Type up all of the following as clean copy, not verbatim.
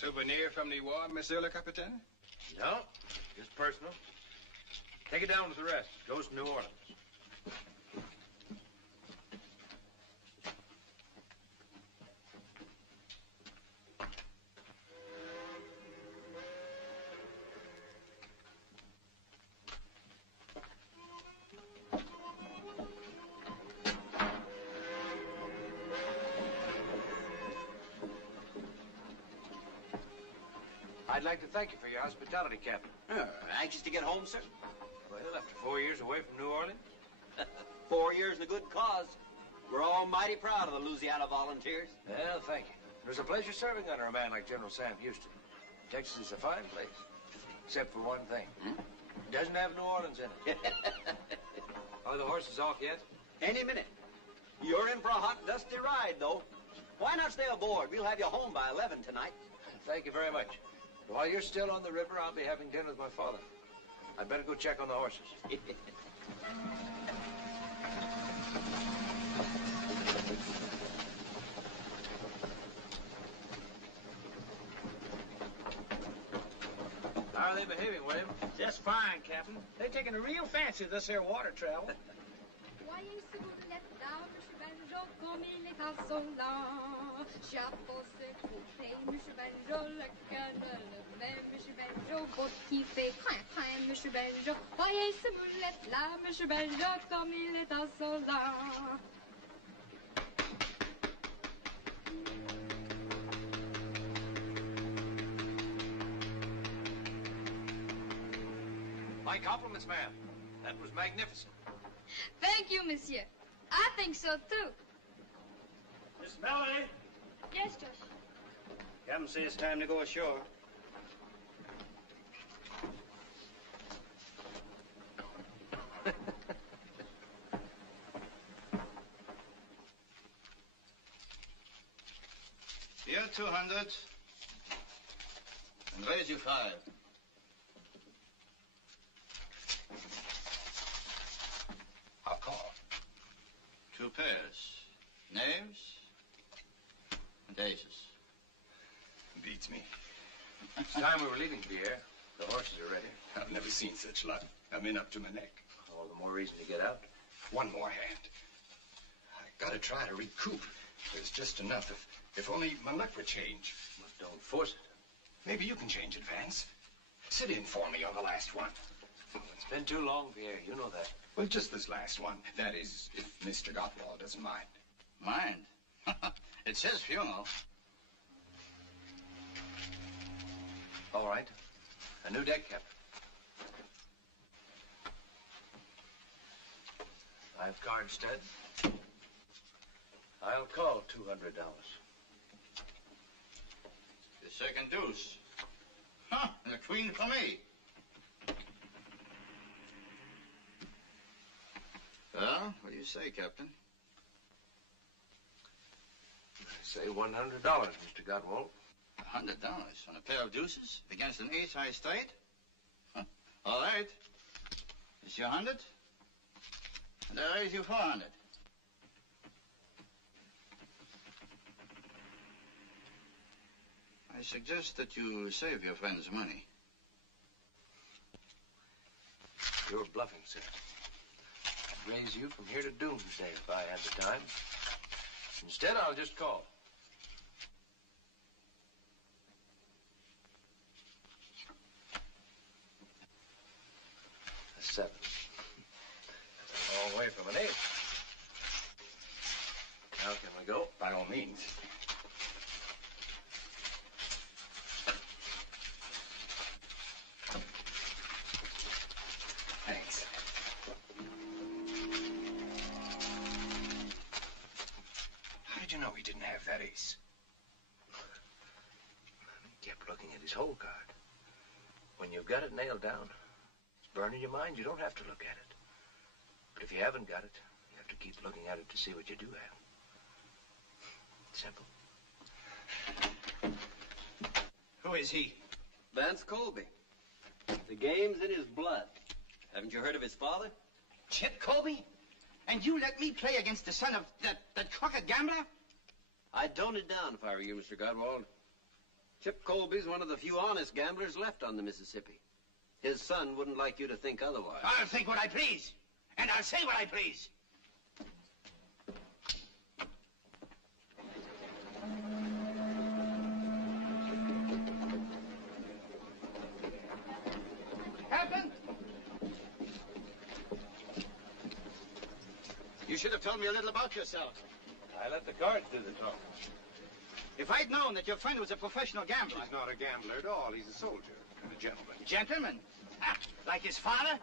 Souvenir from the war, Monsieur le Capitaine? No, just personal. Take it down with the rest. It goes to New Orleans. I'd like to thank you for your hospitality, Captain. Anxious to get home, sir? Well, after 4 years away from New Orleans. 4 years in a good cause. We're all mighty proud of the Louisiana Volunteers. Well, thank you. It was a pleasure serving under a man like General Sam Houston. Texas is a fine place, except for one thing. It doesn't have New Orleans in it. Are the horses off yet? Any minute. You're in for a hot, dusty ride, though. Why not stay aboard? We'll have you home by 11 tonight. Thank you very much. While you're still on the river, I'll be having dinner with my father. I'd better go check on the horses. How are they behaving, William? Just fine, Captain. They're taking a real fancy to this here water travel. Voyez si vous l'êtes là, Monsieur Banjo, comme il est insolent. Chapeau se couper, Monsieur Banjo, le canal, même Monsieur Banjo, pour qui fait crin, crin, Monsieur Banjo. Voyez si vous l'êtes là, Monsieur Banjo, comme il est insolent. My compliments, ma'am. That was magnificent. Thank you, Monsieur. I think so, too. Miss Melanie. Yes, Josh. Captain says it's time to go ashore. Here, 200. And raise you 5. I'll call. 2 pairs. Knaves and aces. Beats me. It's time we were leaving, Pierre. The horses are ready. I've never seen such luck. I'm in up to my neck. All the more reason to get out. One more hand. I gotta try to recoup. There's just enough. If only my luck would change. But don't force it. Maybe you can change it, Vance. Sit in for me on the last one. It's been too long, Pierre. You know that. Well, just this last one. That is, if Mr. Gottwald doesn't mind. Mind? It's his funeral. All right. A new deck, Captain. I have cards, stud. I'll call $200. The second deuce. Huh, and a queen for me. Well, what do you say, Captain? I say $100, Mr. Gottwald. $100 on a pair of deuces against an ace high straight? Huh. All right. It's your 100, and I raise you 400. I suggest that you save your friend's money. You're bluffing, sir. I'd raise you from here to doomsday if I had the time. Instead, I'll just call. A 7. That's a long way from an 8. Now can we go? By all means. Thanks. How did you know he didn't have that ace? He kept looking at his hole card. When you've got it nailed down, it's burning your mind, you don't have to look at it. But if you haven't got it, you have to keep looking at it to see what you do have. Simple. Who is he? Vance Colby. The game's in his blood. Haven't you heard of his father? Chip Colby? And you let me play against the son of that crooked gambler? I'd tone it down if I were you, Mr. Godwald. Chip Colby's one of the few honest gamblers left on the Mississippi. His son wouldn't like you to think otherwise. I'll think what I please. And I'll say what I please. Captain? You should have told me a little about yourself. I let the cards do the talking. If I'd known that your friend was a professional gambler... He's not a gambler at all. He's a soldier and a gentleman. Gentleman? Ah, like his father?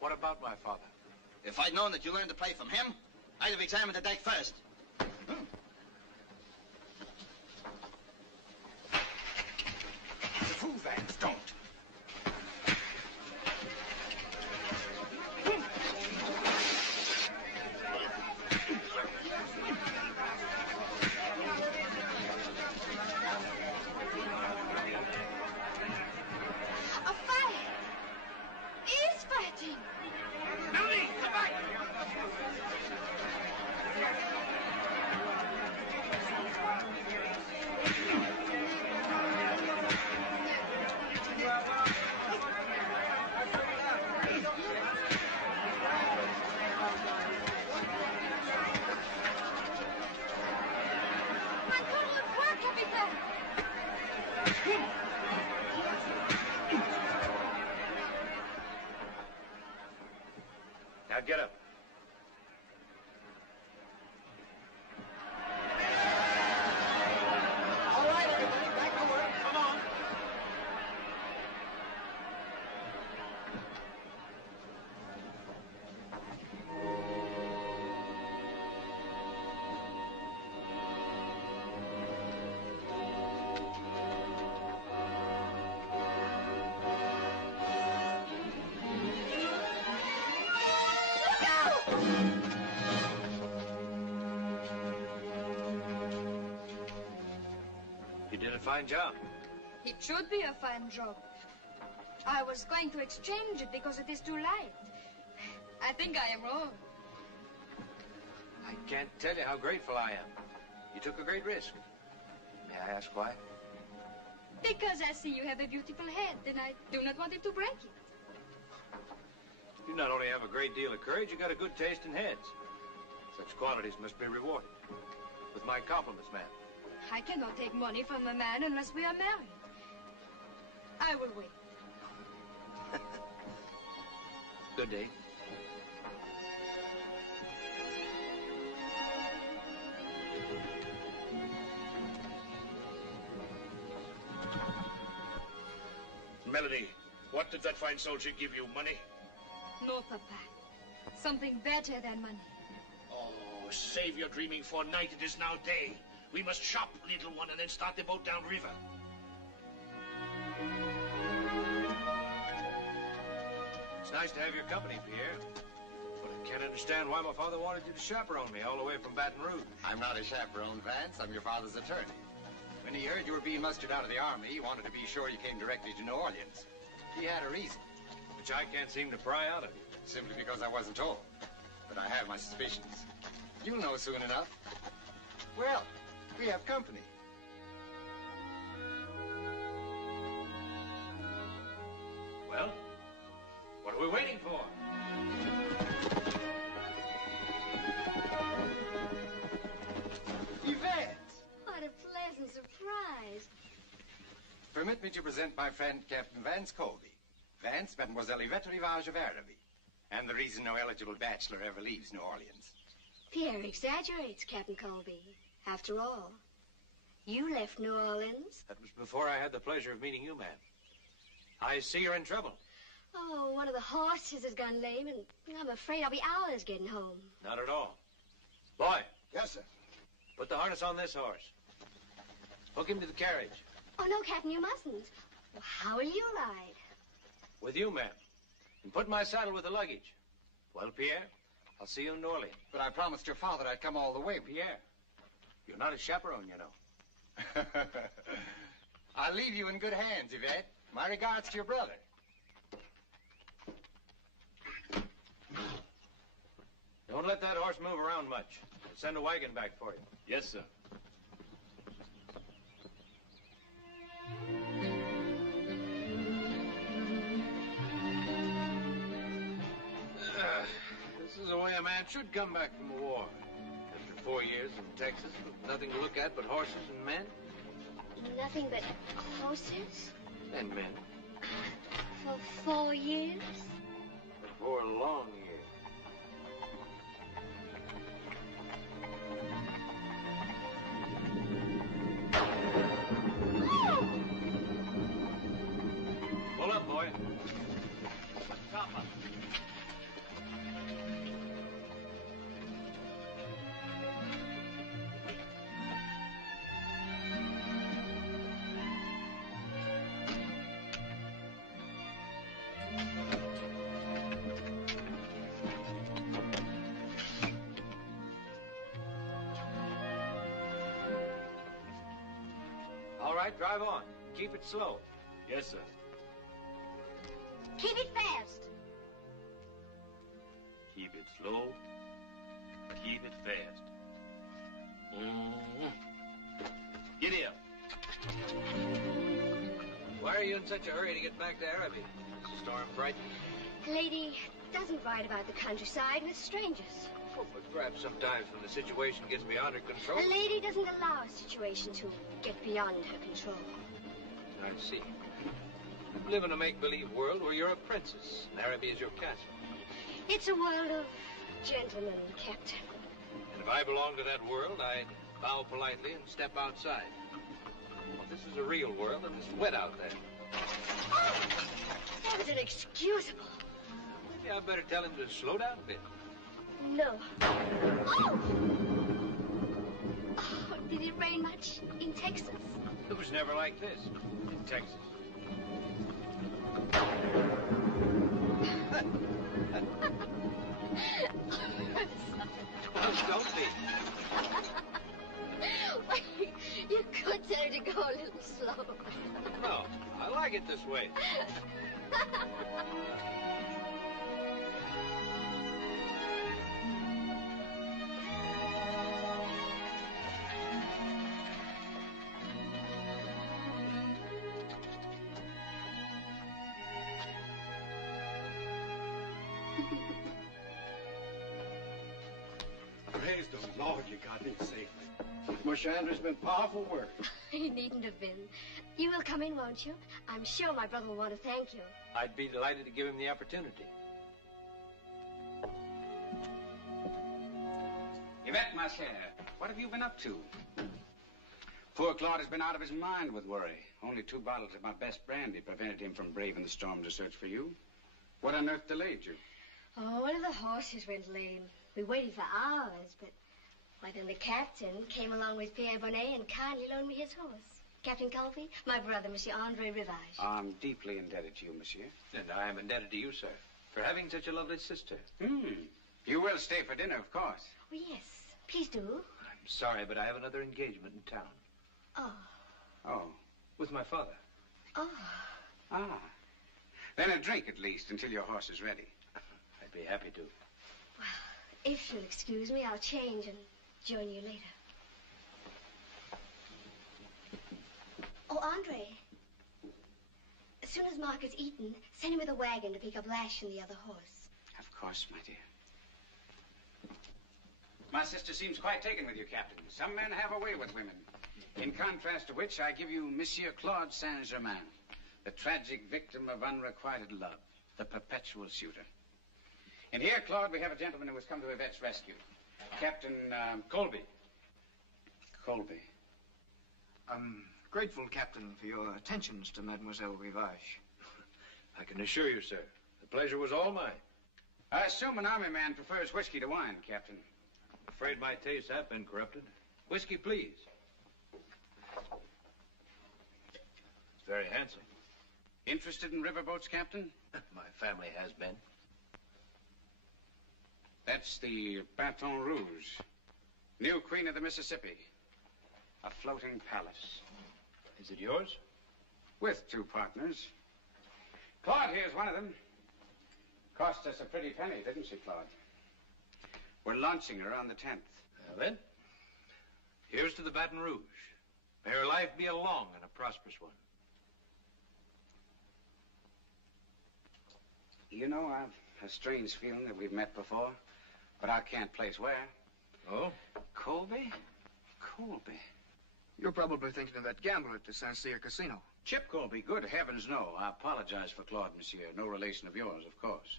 What about my father? If I'd known that you learned to play from him, I'd have examined the deck first. The fool, Vance, don't. A fight! He's fighting! Melanie, come back! Encore une fois, capitaine! Now get up. All right, everybody, back to work. Come on. You did a fine job. It should be a fine job. I was going to exchange it because it is too light. I think I am wrong. I can't tell you how grateful I am. You took a great risk. May I ask why? Because I see you have a beautiful head, and I do not want it to break it. You not only have a great deal of courage, you got a good taste in heads. Such qualities must be rewarded. With my compliments, ma'am. I cannot take money from a man unless we are married. I will wait. Good day. Melody, what did that fine soldier give you? Money? No, Papa. Something better than money. Oh, save your dreaming for night. It is now day. We must shop, little one, and then start the boat down river. It's nice to have your company, Pierre. But I can't understand why my father wanted you to chaperone me all the way from Baton Rouge. I'm not a chaperone, Vance. I'm your father's attorney. When he heard you were being mustered out of the army, he wanted to be sure you came directly to New Orleans. He had a reason. Which I can't seem to pry out of you. Simply because I wasn't told. But I have my suspicions. You'll know soon enough. Well, we have company. Well, what are we waiting for? surprised. Permit me to present my friend, Captain Vance Colby. Vance, Mademoiselle Yvette Rivage of Araby. And the reason no eligible bachelor ever leaves New Orleans. Pierre exaggerates, Captain Colby. After all, you left New Orleans. That was before I had the pleasure of meeting you, ma'am. I see you're in trouble. Oh, one of the horses has gone lame, and I'm afraid I'll be hours getting home. Not at all. Boy. Yes, sir. Put the harness on this horse. Hook him to the carriage. Oh, no, Captain, you mustn't. Well, how will you ride? With you, ma'am. And put my saddle with the luggage. Well, Pierre, I'll see you in New Orleans. But I promised your father I'd come all the way. Pierre, you're not a chaperone, you know. I'll leave you in good hands, Yvette. My regards to your brother. Don't let that horse move around much. I'll send a wagon back for you. Yes, sir. This is the way a man should come back from a war. After 4 years in Texas with nothing to look at but horses and men. Nothing but horses? And men. For 4 years? For 4 long years. Pull up, boy. Stop up. All right, drive on. Keep it slow. Yes, sir. Keep it fast. Keep it slow. Keep it fast. Giddy up. Why are you in such a hurry to get back to Araby? Is the storm frightening? A lady doesn't ride about the countryside with strangers. Oh, but perhaps sometimes when the situation gets beyond her control. A lady doesn't allow a situation to get beyond her control. I see. You live in a make-believe world where you're a princess, and Araby is your castle. It's a world of gentlemen, Captain. And if I belonged to that world, I'd bow politely and step outside. Well, this is a real world, and it's wet out there. Oh, that was inexcusable. Maybe I'd better tell him to slow down a bit. No. Oh! Oh, did it rain much in Texas? It was never like this in Texas. Don't be. You could tell her to go a little slow. No, I like it this way. Praise the Lord you got in safely. Mush Andrew's been powerful work. He needn't have been. You will come in, won't you? I'm sure my brother will want to thank you. I'd be delighted to give him the opportunity. Yvette, ma chère, what have you been up to? Poor Claude has been out of his mind with worry. Only 2 bottles of my best brandy prevented him from braving the storm to search for you. What on earth delayed you? Oh, one of the horses went lame. We waited for hours, but... Why, then the captain came along with Pierre Bonnet and kindly loaned me his horse. Captain Colby, my brother, Monsieur Andre Rivage. I'm deeply indebted to you, monsieur. And I am indebted to you, sir, for having such a lovely sister. You will stay for dinner, of course. Oh, yes. Please do. I'm sorry, but I have another engagement in town. Oh. Oh. With my father. Oh. Ah. Then a drink, at least, until your horse is ready. I'd be happy to. Well, if you'll excuse me, I'll change and join you later. Oh, Andre. As soon as Mark has eaten, send him with a wagon to pick up Lash and the other horse. Of course, my dear. My sister seems quite taken with you, Captain. Some men have a way with women. In contrast to which, I give you Monsieur Claude Saint-Germain, the tragic victim of unrequited love, the perpetual suitor. And here, Claude, we have a gentleman who has come to Yvette's rescue. Captain Colby. Colby. I'm grateful, Captain, for your attentions to Mademoiselle Rivage. I can assure you, sir, the pleasure was all mine. I assume an army man prefers whiskey to wine, Captain. I'm afraid my tastes have been corrupted. Whiskey, please. It's very handsome. Interested in riverboats, Captain? My family has been. That's the Baton Rouge, new queen of the Mississippi. A floating palace. Is it yours? With 2 partners. Claude here's one of them. Cost us a pretty penny, didn't she, Claude? We're launching her on the 10th. Now then, here's to the Baton Rouge. May her life be a long and a prosperous one. You know, I've a strange feeling that we've met before, but I can't place where. Oh? Colby? Colby. You're probably thinking of that gambler at the Saint Cyr Casino. Chip Colby, good heavens, no. I apologize for Claude, monsieur. No relation of yours, of course.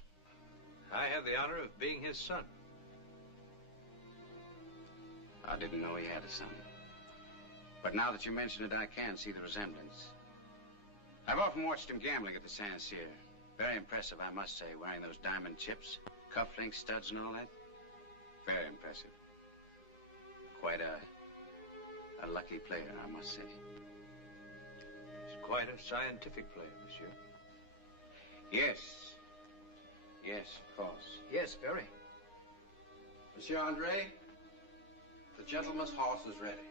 I have the honor of being his son. I didn't know he had a son. But now that you mention it, I can see the resemblance. I've often watched him gambling at the Saint Cyr. Very impressive, I must say, wearing those diamond chips, cufflinks, studs, and all that. Very impressive. Quite a lucky player, I must say. He's quite a scientific player, monsieur. Yes. Yes, of course. Yes, very. Monsieur Andre, the gentleman's horse is ready.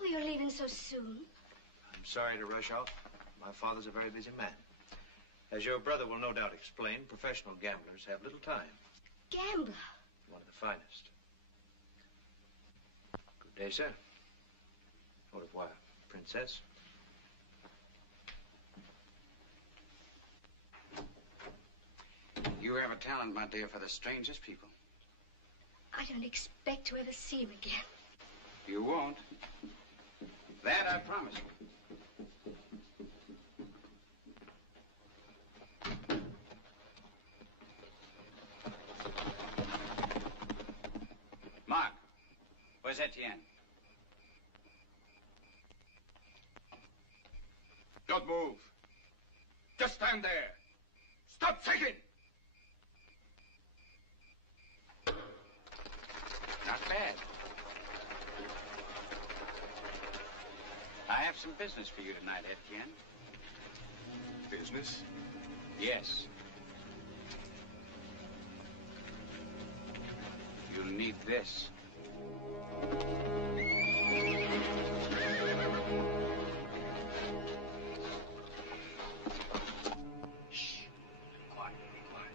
Oh, you're leaving so soon. I'm sorry to rush off. My father's a very busy man. As your brother will no doubt explain, professional gamblers have little time. Gambler? One of the finest. Good day, sir. Au revoir, princess. You have a talent, my dear, for the strangest people. I don't expect to ever see him again. You won't. That I promise you. Mark, where's Etienne? Don't move. Just stand there. Stop shaking. Not bad. I have some business for you tonight, Etienne. Business? Yes. You'll need this. Shh. Quiet, be quiet.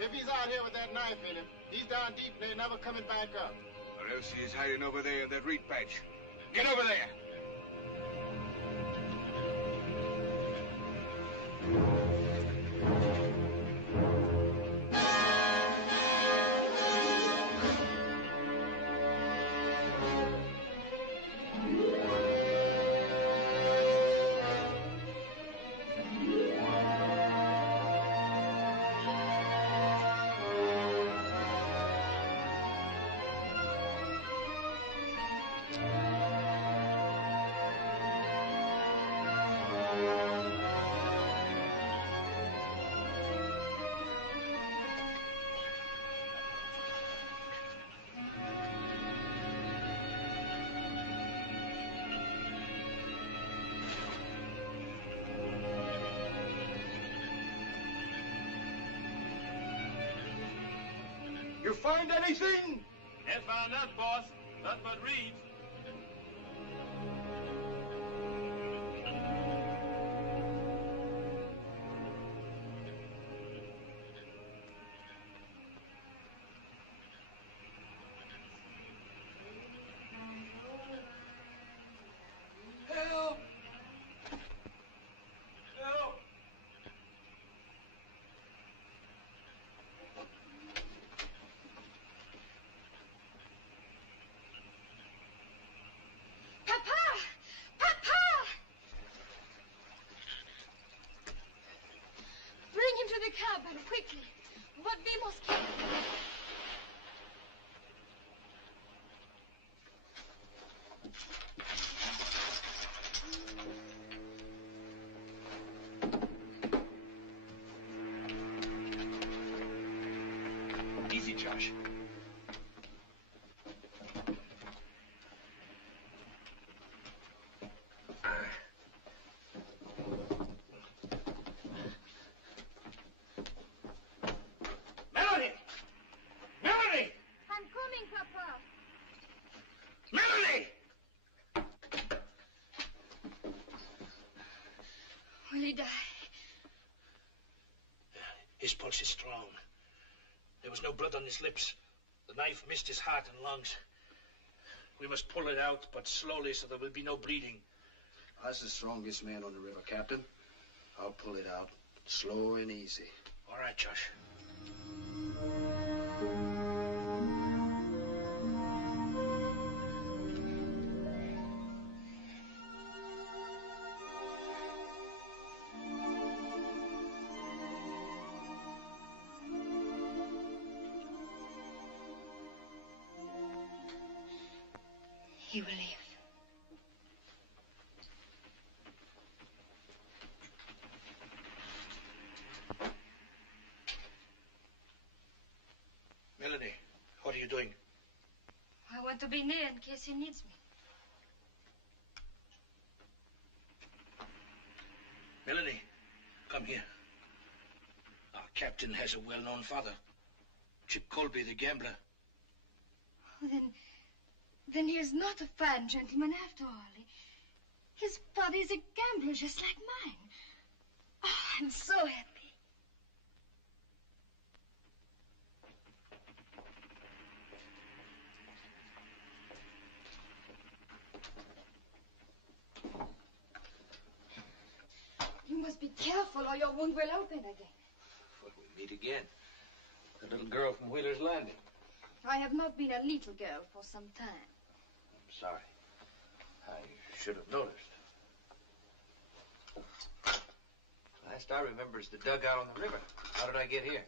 If he's out here with that knife in him, he's down deep and they're never coming back up. Or else he's hiding over there in that reed patch. Get over there! You find anything? Can't find that, boss. Nothing but reeds. Help! Help! To the cabin, quickly. But we must keep... Easy, Josh. Will he die? His pulse is strong. There was no blood on his lips. The knife missed his heart and lungs. We must pull it out, but slowly so there will be no bleeding. I was the strongest man on the river, Captain. I'll pull it out, slow and easy. All right, Josh. He will live. Melanie, what are you doing? I want to be near in case he needs me. Melanie, come here. Our captain has a well-known father. Chip Colby, the gambler. Oh, then he is not a fine gentleman after all. His father is a gambler just like mine. Oh, I'm so happy. careful or your wound will open again. Well, we meet again. The little girl from Wheeler's Landing. I have not been a little girl for some time. I'm sorry. I should have noticed. Last I remember is the dugout on the river. How did I get here?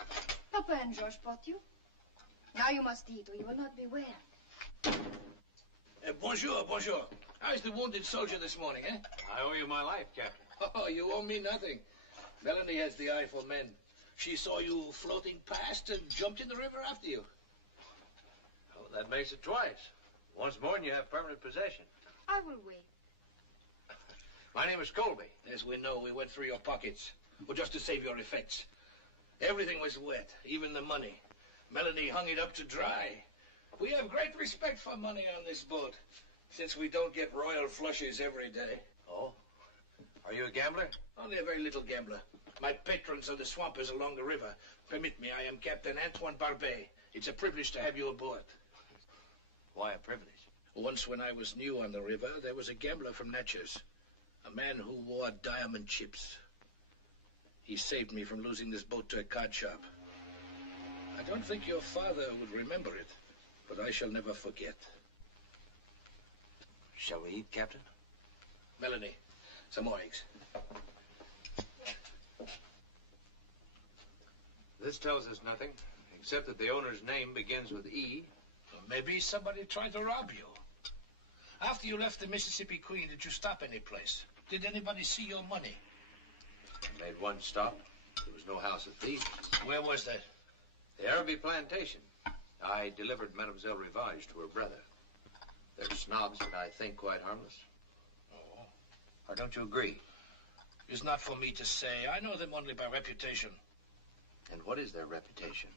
Papa and George brought you. Now you must eat or you will not be well. Bonjour, bonjour. How's the wounded soldier this morning, eh? I owe you my life, Captain. Oh, you owe me nothing. Melanie has the eye for men. She saw you floating past and jumped in the river after you. Oh, that makes it twice. Once more and you have permanent possession. I will wait. My name is Colby. As we know, we went through your pockets. Well, just to save your effects. Everything was wet, even the money. Melanie hung it up to dry. We have great respect for money on this boat, since we don't get royal flushes every day. Oh? Are you a gambler? Only a very little gambler. My patrons are the swampers along the river. Permit me, I am Captain Antoine Barbet. It's a privilege to have you aboard. Why a privilege? Once when I was new on the river, there was a gambler from Natchez. A man who wore diamond chips. He saved me from losing this boat to a card shop. I don't think your father would remember it, but I shall never forget. Shall we eat, Captain? Melanie, some more eggs. This tells us nothing, except that the owner's name begins with E. Well, maybe somebody tried to rob you. After you left the Mississippi Queen, did you stop any place? Did anybody see your money? I made one stop. There was no house of thieves. Where was that? The Araby plantation. I delivered Mademoiselle Rivage to her brother. They're snobs, but I think quite harmless. Oh. Or don't you agree? It's not for me to say. I know them only by reputation. And what is their reputation?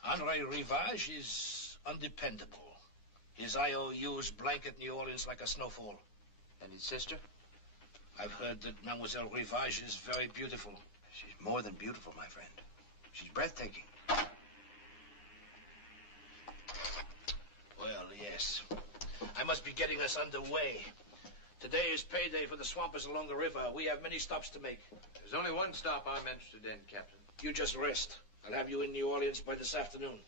Henry Rivage is undependable. His IOUs blanket New Orleans like a snowfall. And his sister? I've heard that Mademoiselle Rivage is very beautiful. She's more than beautiful, my friend. She's breathtaking. Well, yes. I must be getting us underway. Today is payday for the swampers along the river. We have many stops to make. There's only one stop I'm interested in, Captain. You just rest. I'll have you in New Orleans by this afternoon.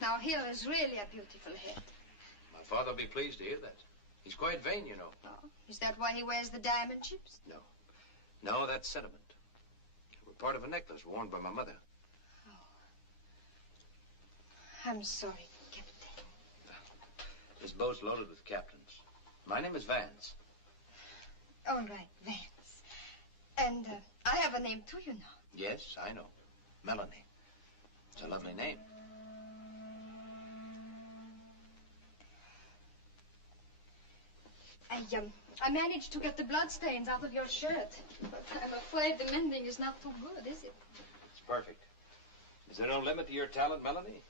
Now here is really a beautiful head. My father will be pleased to hear that. He's quite vain, you know. Oh, is that why he wears the diamond chips? No. No, that's sentiment. They were part of a necklace worn by my mother. Oh. I'm sorry, Captain. This boat's loaded with captains. My name is Vance. All right, Vance. And I have a name too, you know. Yes, I know. Melanie. It's a lovely name. I managed to get the bloodstains out of your shirt. But I'm afraid the mending is not too good, is it? It's perfect. Is there no limit to your talent, Melanie?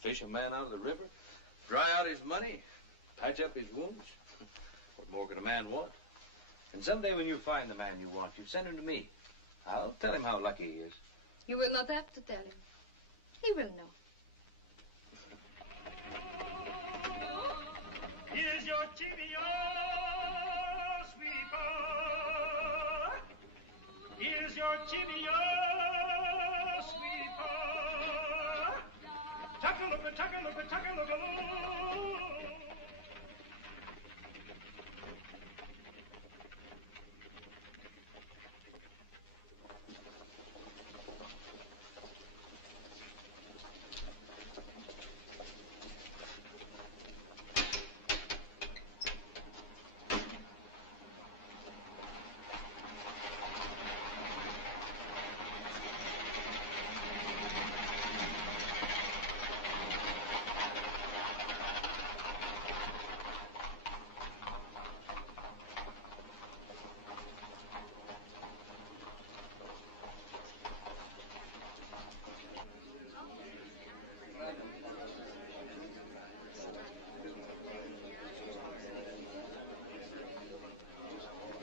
Fish a man out of the river, dry out his money, patch up his wounds. What more can a man want? And someday when you find the man you want, you send him to me. I'll tell him how lucky he is. You will not have to tell him. He will know. Here's your chimney, oh, sweeper. Here's your chimney, oh, sweeper. Tuck-a-look-a, tuck-a-look-a, tuck-a-look-a-loo.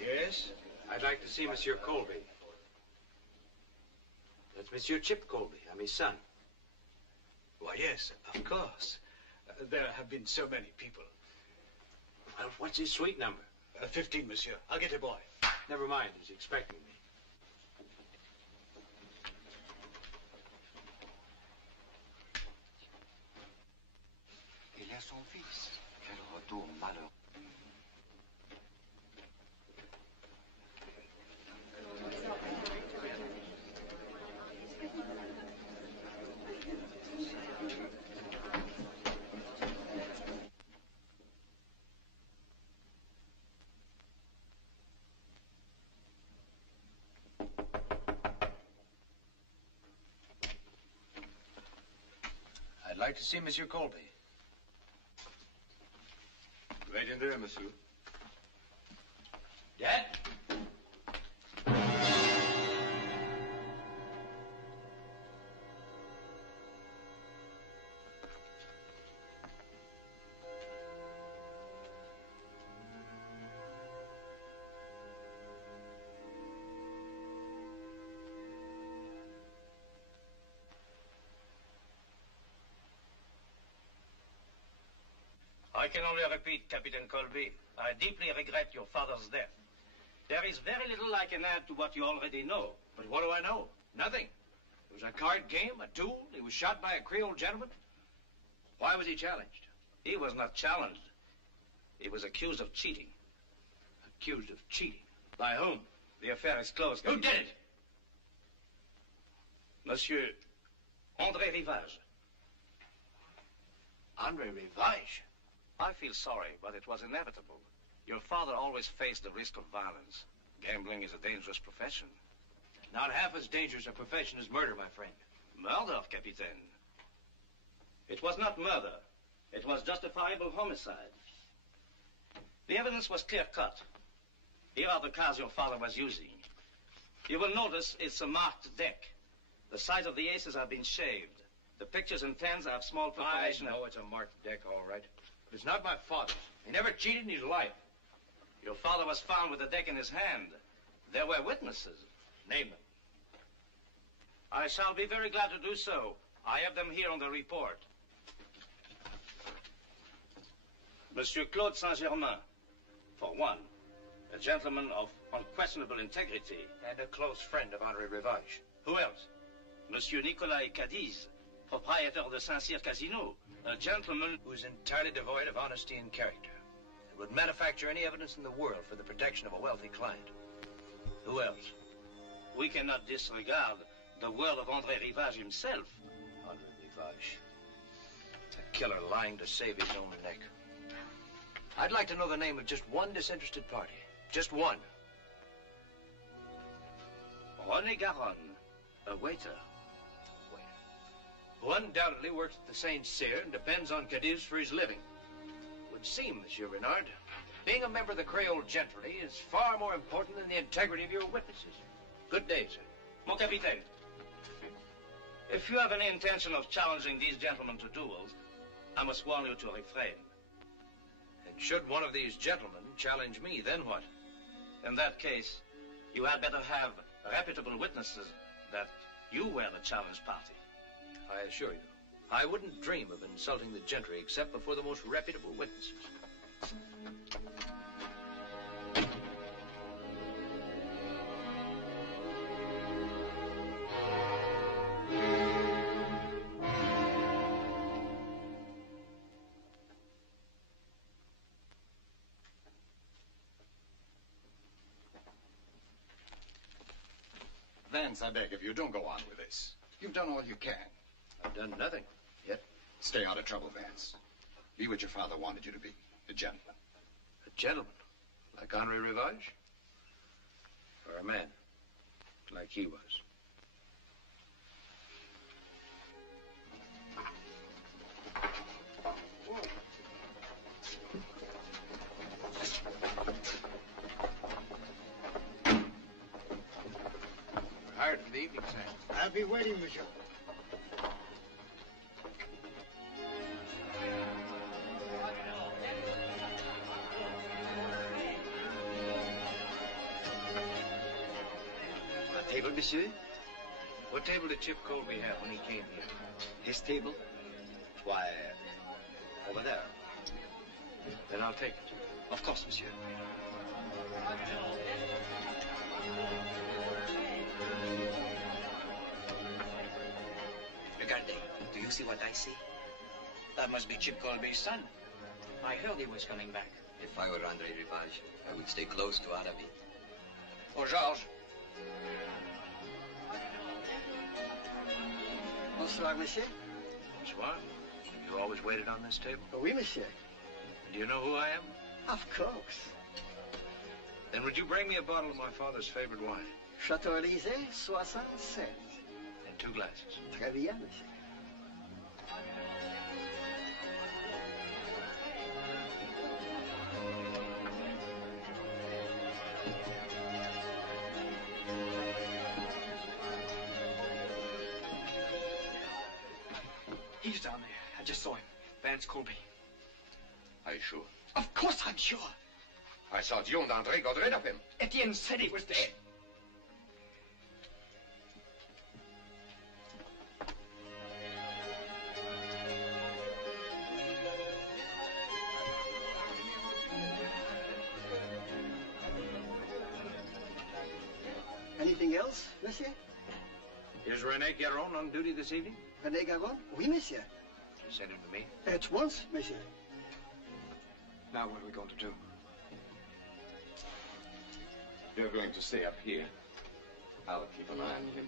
Yes? I'd like to see Monsieur Colby. That's Monsieur Chip Colby. I'm his son. Why, yes, of course. There have been so many people. Well, what's his suite number? 15, monsieur. I'll get a boy. Never mind, he's expecting me. Il a son fils. Quel retour malheureux. I'd like to see Monsieur Colby. Right in there, monsieur. Dad? I can only repeat, Captain Colby, I deeply regret your father's death. There is very little I can add to what you already know. But what do I know? Nothing. It was a card game, a duel. He was shot by a Creole gentleman. Why was he challenged? He was not challenged. He was accused of cheating. Accused of cheating? By whom? The affair is closed, Who Captain. did it? Monsieur André Rivage. André Rivage? I feel sorry, but it was inevitable. Your father always faced the risk of violence. Gambling is a dangerous profession. Not half as dangerous a profession as murder, my friend. Murder, Capitaine. It was not murder. It was justifiable homicide. The evidence was clear-cut. Here are the cards your father was using. You will notice it's a marked deck. The sides of the aces have been shaved. The pictures and tens have small preparation. I know it's a marked deck, all right. But it's not my father's. He never cheated in his life. Your father was found with the deck in his hand. There were witnesses. Name them. I shall be very glad to do so. I have them here on the report. Monsieur Claude Saint-Germain, for one, a gentleman of unquestionable integrity. And a close friend of André Rivage. Who else? Monsieur Nicolas Cadiz, proprietor of the Saint-Cyr Casino, a gentleman who's entirely devoid of honesty and character. And would manufacture any evidence in the world for the protection of a wealthy client. Who else? We cannot disregard the word of André Rivage himself. André Rivage. A killer lying to save his own neck. I'd like to know the name of just one disinterested party. Just one. René Garonne, a waiter. Who undoubtedly works at the Saint-Cyr and depends on Cadiz for his living. Would seem, Monsieur Renard, being a member of the Creole gentry is far more important than the integrity of your witnesses. Good day, sir. Mon capitaine, if you have any intention of challenging these gentlemen to duels, I must warn you to refrain. And should one of these gentlemen challenge me, then what? In that case, you had better have reputable witnesses that you were the challenge party. I assure you, I wouldn't dream of insulting the gentry except before the most reputable witnesses. Vance, I beg of you, don't go on with this. You've done all you can. I've done nothing yet. Stay out of trouble, Vance. Be what your father wanted you to be, a gentleman. A gentleman? Like Henry Rivage? Or a man? Like he was? We're hired for the evening, sir. I'll be waiting, monsieur. Table, monsieur? What table did Chip Colby have when he came here? His table? Why, over there. Then I'll take it. Of course, monsieur. Regardez. Do you see what I see? That must be Chip Colby's son. I heard he was coming back. If I were Andre Rivage, I would stay close to Arabi. Oh, Georges. Bonsoir, monsieur. Bonsoir. You always waited on this table? Oui, monsieur. Do you know who I am? Of course. Then would you bring me a bottle of my father's favorite wine? Chateau Élysée, 76. And 2 glasses. Très bien, monsieur. He's down there. I just saw him. Vance Colby. Are you sure? Of course I'm sure. I thought you and Andre got rid of him. Etienne said he was dead. Anything else, monsieur? Is René Garon on duty this evening? René Garon? Oui, monsieur. You send him to me? At once, monsieur. Now what are we going to do? You're going to stay up here. I'll keep an eye on him.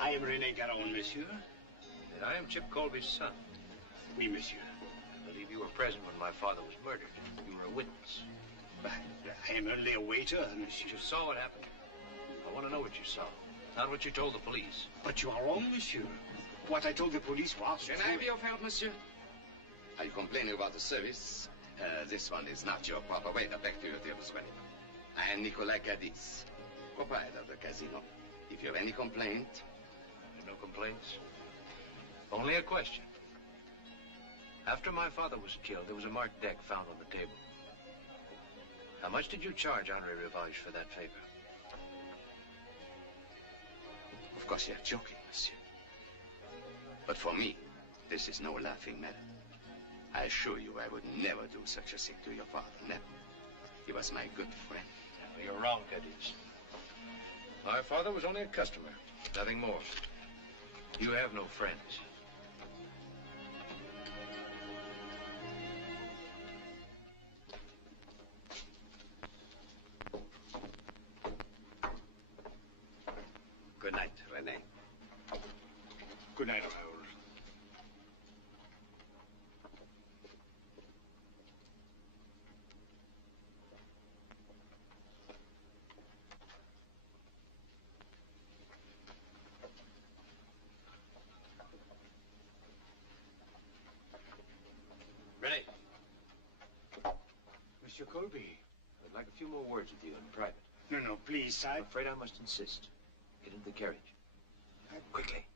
I am René Garon, monsieur. And I am Chip Colby's son. Oui, monsieur. I believe you were present when my father was murdered. You were a witness. I am only a waiter, monsieur. You saw what happened? I want to know what you saw, not what you told the police. But you are wrong, monsieur. What I told the police was... Can I be of help, monsieur? Are you complaining about the service? This one is not your proper way. The back to your tables, René. I am Nicolas Cadiz, proprietor of the casino. If you have any complaint... I have no complaints. Only a question. After my father was killed, there was a marked deck found on the table. How much did you charge Henry Rivage for that favor? Of course, you're joking, monsieur. But for me, this is no laughing matter. I assure you I would never do such a thing to your father, never. He was my good friend. You're wrong, Cadiz. My father was only a customer, nothing more. You have no friends. Good night, René. Good night, Raoul. René. Monsieur Colby. I'd like a few more words with you in private. No, please, I'm afraid I must insist. Get into the carriage. Quickly.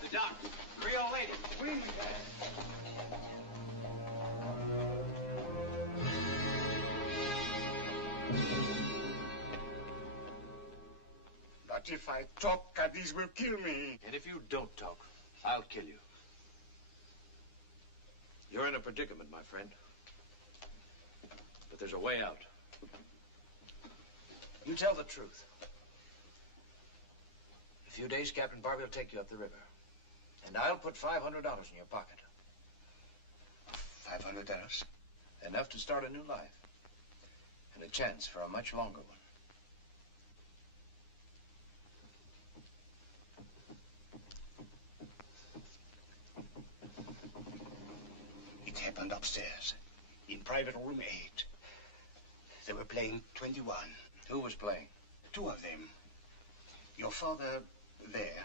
The doc. Creole lady. Bring me back. But if I talk, Cadiz will kill me. And if you don't talk, I'll kill you. You're in a predicament, my friend. But there's a way out. You tell the truth. In a few days, Captain Barbie will take you up the river. And I'll put $500 in your pocket. $500? Enough to start a new life. And a chance for a much longer one. It happened upstairs, in private room 8. They were playing 21. Who was playing? 2 of them. Your father there,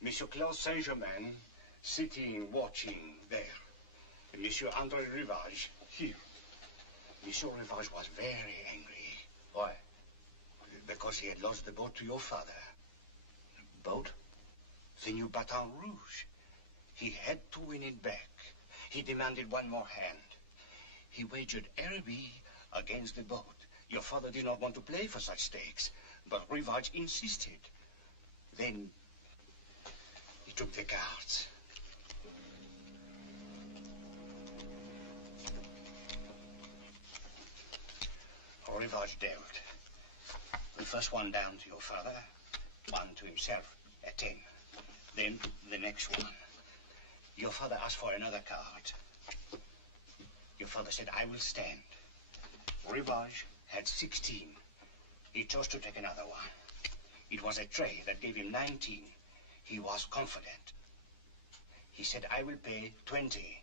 Monsieur Claude Saint-Germain, sitting, watching there. And Monsieur Andre Rivage here. Monsieur Rivage was very angry. Why? Because he had lost the boat to your father. Boat? The new Baton Rouge. He had to win it back. He demanded one more hand. He wagered Irving against the boat. Your father did not want to play for such stakes, but Rivage insisted. Then he took the cards. Rivage dealt. The first one down to your father, one to himself at 10. Then the next one. Your father asked for another card. Your father said, I will stand. Rivage had 16. He chose to take another one. It was a tray that gave him 19. He was confident. He said, I will pay 20.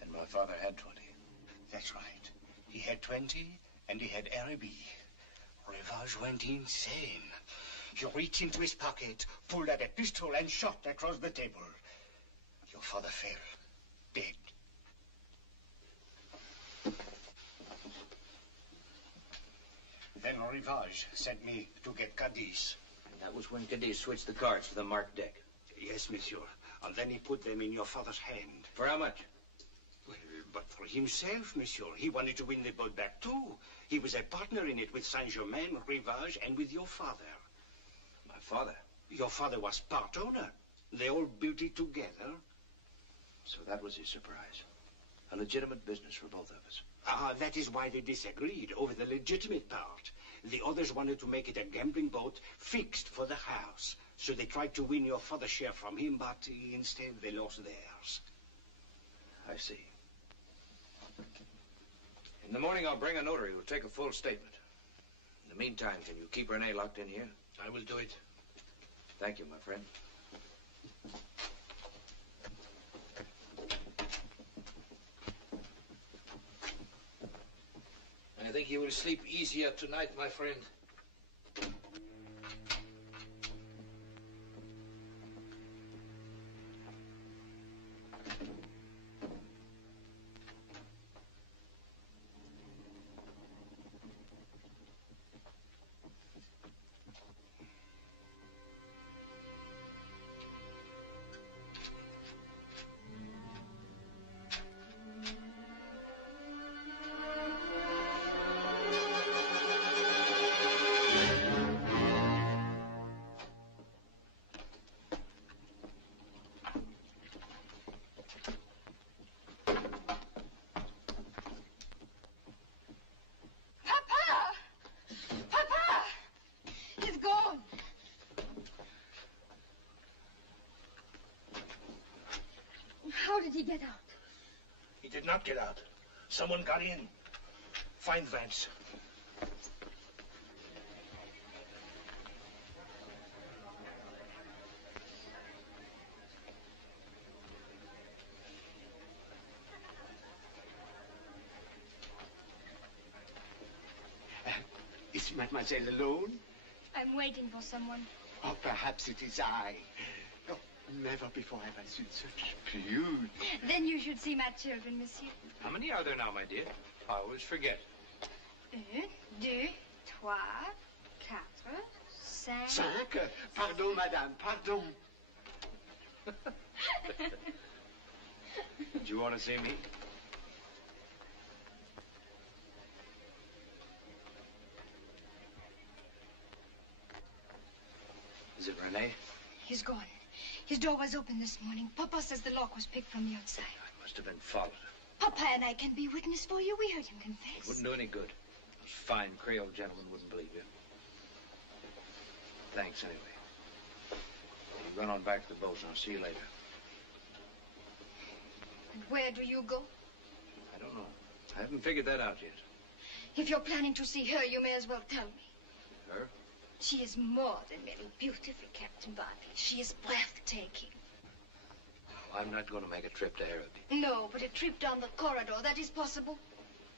And my father had 20. That's right. He had 20, and he had Irving. Rivage went insane. He reached into his pocket, pulled out a pistol, and shot across the table. Your father fell, dead. Then Rivage sent me to get Cadiz. And that was when Cadiz switched the cards to the marked deck. Yes, monsieur. And then he put them in your father's hand. For how much? Well, but for himself, monsieur. He wanted to win the boat back, too. He was a partner in it with Saint-Germain, Rivage, and with your father. My father? Your father was part owner. They all built it together. So that was his surprise. A legitimate business for both of us. That is why they disagreed over the legitimate part. The others wanted to make it a gambling boat fixed for the house. So they tried to win your father's share from him, but instead they lost theirs. I see. In the morning, I'll bring a notary who'll take a full statement. In the meantime, can you keep Renee locked in here? I will do it. Thank you, my friend. I think you will sleep easier tonight, my friend. How did he get out? He did not get out. Someone got in. Find Vance. Is Mademoiselle alone? I'm waiting for someone. Oh, perhaps it is I. Oh, never before have I seen such beauty. Then you should see my children, monsieur. How many are there now, my dear? I always forget. 1, 2, 3, 4, 5. 5? Pardon, madame, pardon. Did you want to see me? Is it Renee? He's gone. His door was open this morning. Papa says the lock was picked from the outside. I must have been followed. Papa and I can be witness for you. We heard him confess. It wouldn't do any good. Those fine Creole gentlemen wouldn't believe you. Thanks, anyway. You run on back to the boat, and I'll see you later. And where do you go? I don't know. I haven't figured that out yet. If you're planning to see her, you may as well tell me. Her? She is more than merely beautiful, Captain Barkley. She is breathtaking. Oh, I'm not going to make a trip to Harrowby. No, but a trip down the corridor, that is possible.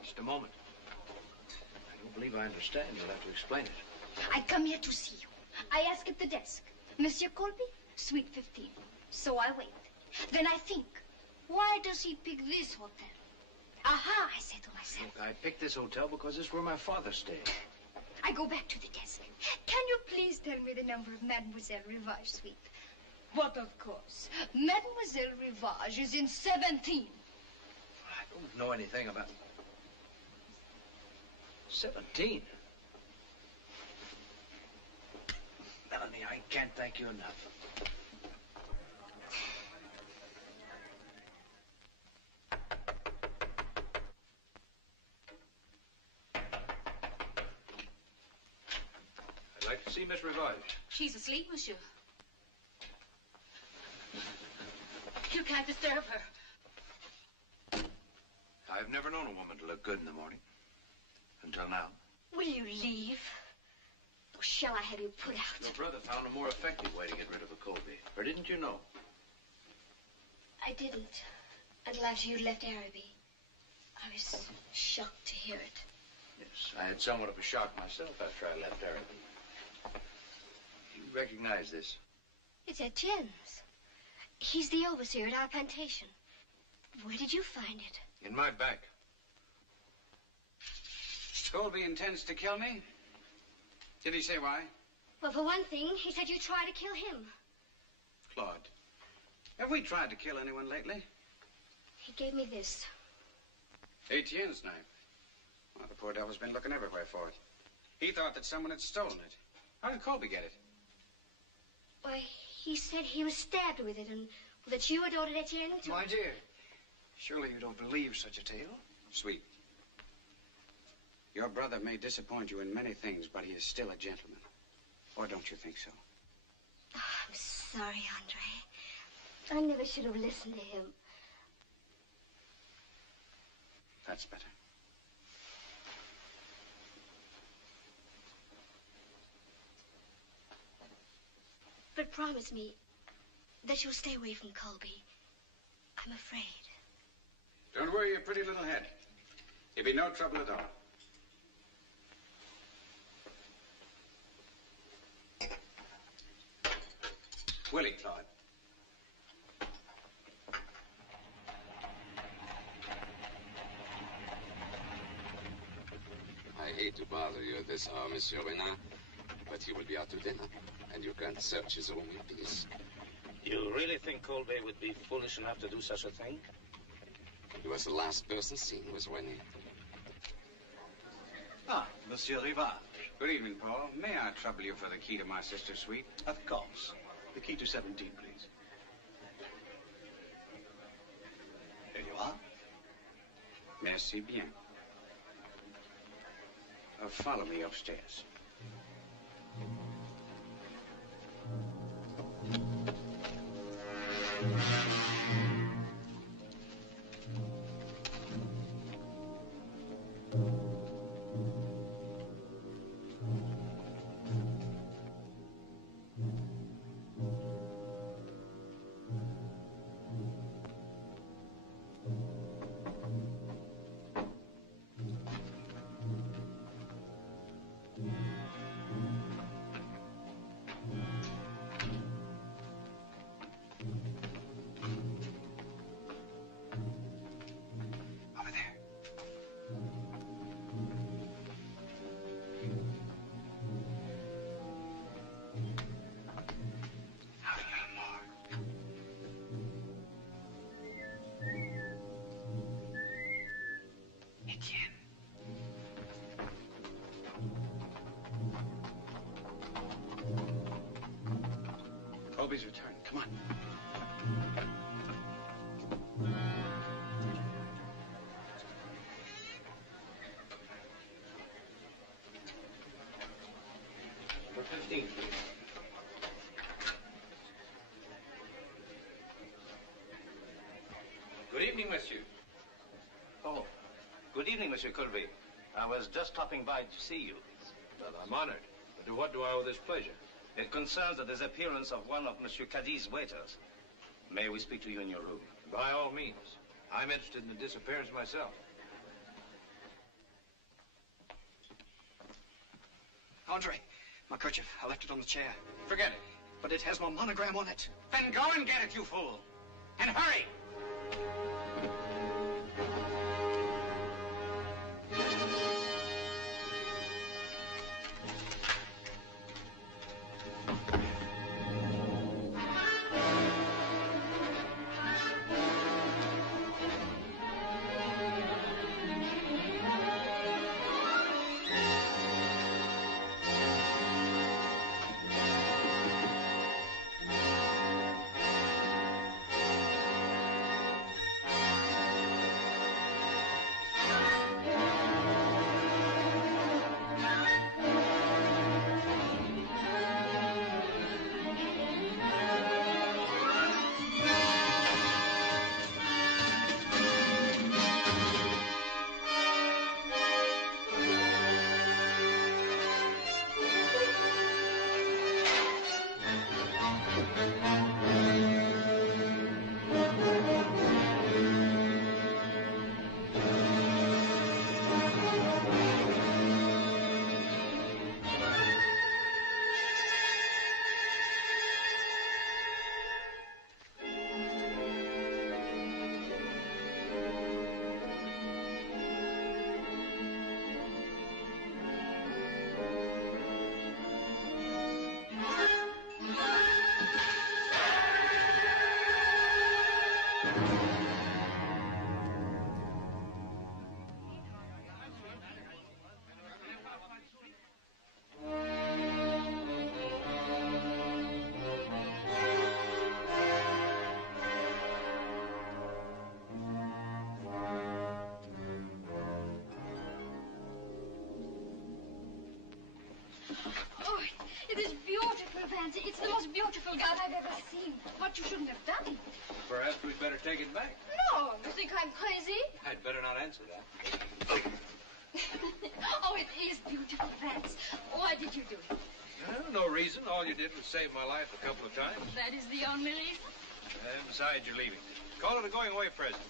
Just a moment. I don't believe I understand. You'll have to explain it. I come here to see you. I ask at the desk, Monsieur Colby, suite 15. So I wait. Then I think, why does he pick this hotel? Aha, I say to myself. Look, I picked this hotel because this is where my father stayed. I go back to the desk. Can you please tell me the number of Mademoiselle Rivage's suite? But of course, Mademoiselle Rivage is in 17. I don't know anything about 17. Melanie, I can't thank you enough. I'd like to see Miss Rivage. She's asleep, monsieur. You can't disturb her. I've never known a woman to look good in the morning. Until now. Will you leave? Or shall I have you put out? Your brother found a more effective way to get rid of a Colby. Or didn't you know? I didn't. Until after you'd left Araby. I was shocked to hear it. Yes, I had somewhat of a shock myself after I left Araby. You recognize this? It's Etienne's. He's the overseer at our plantation. Where did you find it? In my bag. Colby intends to kill me? Did he say why? Well, for one thing, he said you tried to kill him. Claude, have we tried to kill anyone lately? He gave me this. Etienne's knife. Well, the poor devil's been looking everywhere for it. He thought that someone had stolen it. How did Colby get it? Why, he said he was stabbed with it and that you had ordered Etienne to... My dear, surely you don't believe such a tale? Sweet. Your brother may disappoint you in many things, but he is still a gentleman. Or don't you think so? Oh, I'm sorry, Andre. I never should have listened to him. That's better. But promise me that you'll stay away from Colby. I'm afraid. Don't worry your pretty little head. There'll be no trouble at all. Willie, Claude. I hate to bother you at this hour, Monsieur Renard, but he will be out to dinner, and you can't search his room in peace. You really think Colby would be foolish enough to do such a thing? He was the last person seen with Rennie. Ah, Monsieur Rivage. Good evening, Paul. May I trouble you for the key to my sister's suite? Of course. The key to 17, please. Here you are. Merci bien. Follow me upstairs. Colby's return. Come on. For 15, please. Good evening, monsieur. Oh, good evening, Monsieur Colby. I was just stopping by to see you. Well, I'm honored. But to what do I owe this pleasure? It concerns the disappearance of one of Monsieur Caddy's waiters. May we speak to you in your room? By all means. I'm interested in the disappearance myself. Andre, my kerchief. I left it on the chair. Forget it. But it has my monogram on it. Then go and get it, you fool. And hurry! It is beautiful, Vance. It's the most beautiful gun I've ever seen. But you shouldn't have done it. Perhaps we'd better take it back. No, you think I'm crazy? I'd better not answer that. Oh, it is beautiful, Vance. Why did you do it? No reason. All you did was save my life a couple of times. That is the only reason? And besides, you're leaving. Call it a going-away present.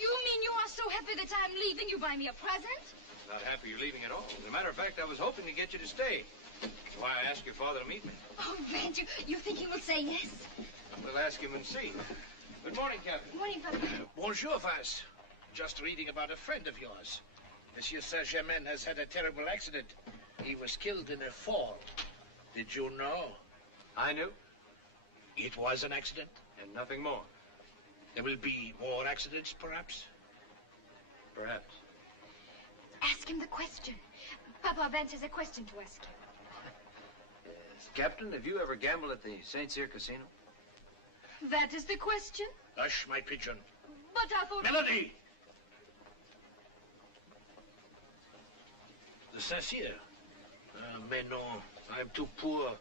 You mean you are so happy that I'm leaving, you buy me a present? Not happy you're leaving at all. As a matter of fact, I was hoping to get you to stay. That's why I asked your father to meet me. Oh, Vance, you think he will say yes? We'll ask him and see. Good morning, Captain. Good morning, Papa. Bonjour, Vance. Just reading about a friend of yours. Monsieur Saint-Germain has had a terrible accident. He was killed in a fall. Did you know? I knew. It was an accident? And nothing more. There will be more accidents, perhaps? Perhaps. Ask him the question. Papa, Vance has a question to ask you. Yes. Captain, have you ever gambled at the St. Cyr Casino? That is the question? Hush, my pigeon. But I thought... Melody! The Saint-Cyr? Mais non, I'm too poor.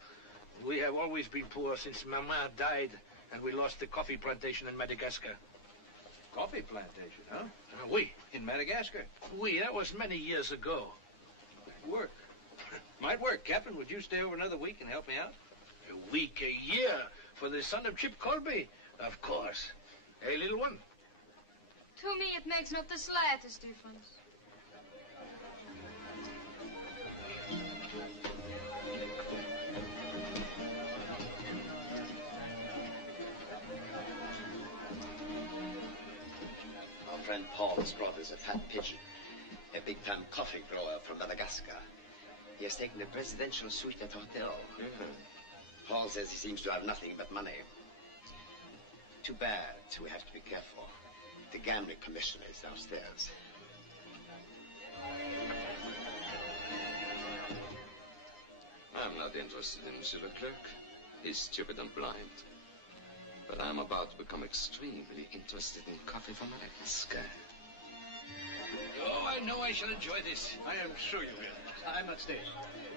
We have always been poor since Mama died and we lost the coffee plantation in Madagascar. Coffee plantation, huh? Oui. In Madagascar? Oui, that was many years ago. Work. Might work, Captain. Would you stay over another week and help me out? A week, a year, for the son of Chip Colby? Of course. Hey, little one? To me, it makes not the slightest difference. Our friend Paul has brought us a fat pigeon, a big-time coffee grower from Madagascar. He has taken a presidential suite at the hotel. Paul says he seems to have nothing but money. Too bad, we have to be careful. The gambling commissioner is downstairs. I'm not interested in Monsieur Leclerc. He's stupid and blind. But I'm about to become extremely interested in coffee from Madagascar. Oh, I know I shall enjoy this. I am sure you will. I'm not staying.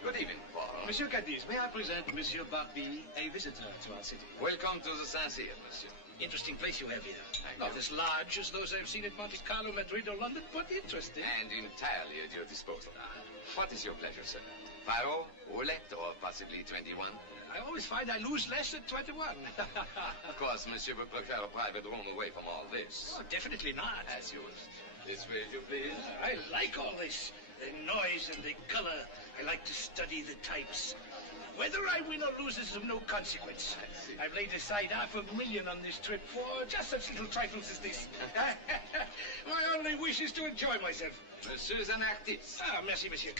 Good evening, Paul. Monsieur Cadiz, may I present Monsieur Barbie, a visitor to our city? Welcome to the Saint-Cyr, monsieur. Interesting place you have here. Not as large as those I've seen at Monte Carlo, Madrid, or London, but interesting. And entirely at your disposal. What is your pleasure, sir? Faro, roulette, or possibly 21? I always find I lose less at 21. Of course, monsieur would prefer a private room away from all this. Oh, definitely not. As you wish. This way, if you please. I like all this. The noise and the color. I like to study the types. Whether I win or lose is of no consequence. I've laid aside $500,000 on this trip for just such little trifles as this. My only wish is to enjoy myself. Monsieur's an artiste. Ah, merci, monsieur.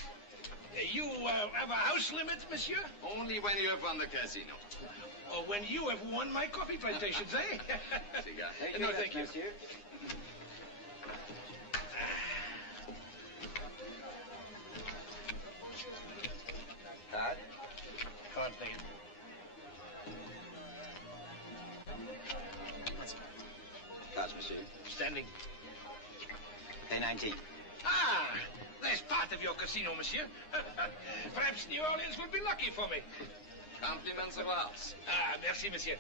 You have a house limit, monsieur? Only when you have won the casino. Or when you have won my coffee plantations, eh? Cigar. No, thank you. Monsieur. Card? Card, thank you. Cards, monsieur. Standing. Pay 19. Ah! That's part of your casino, monsieur. Perhaps New Orleans would be lucky for me. Compliments of ours. Ah, merci, monsieur.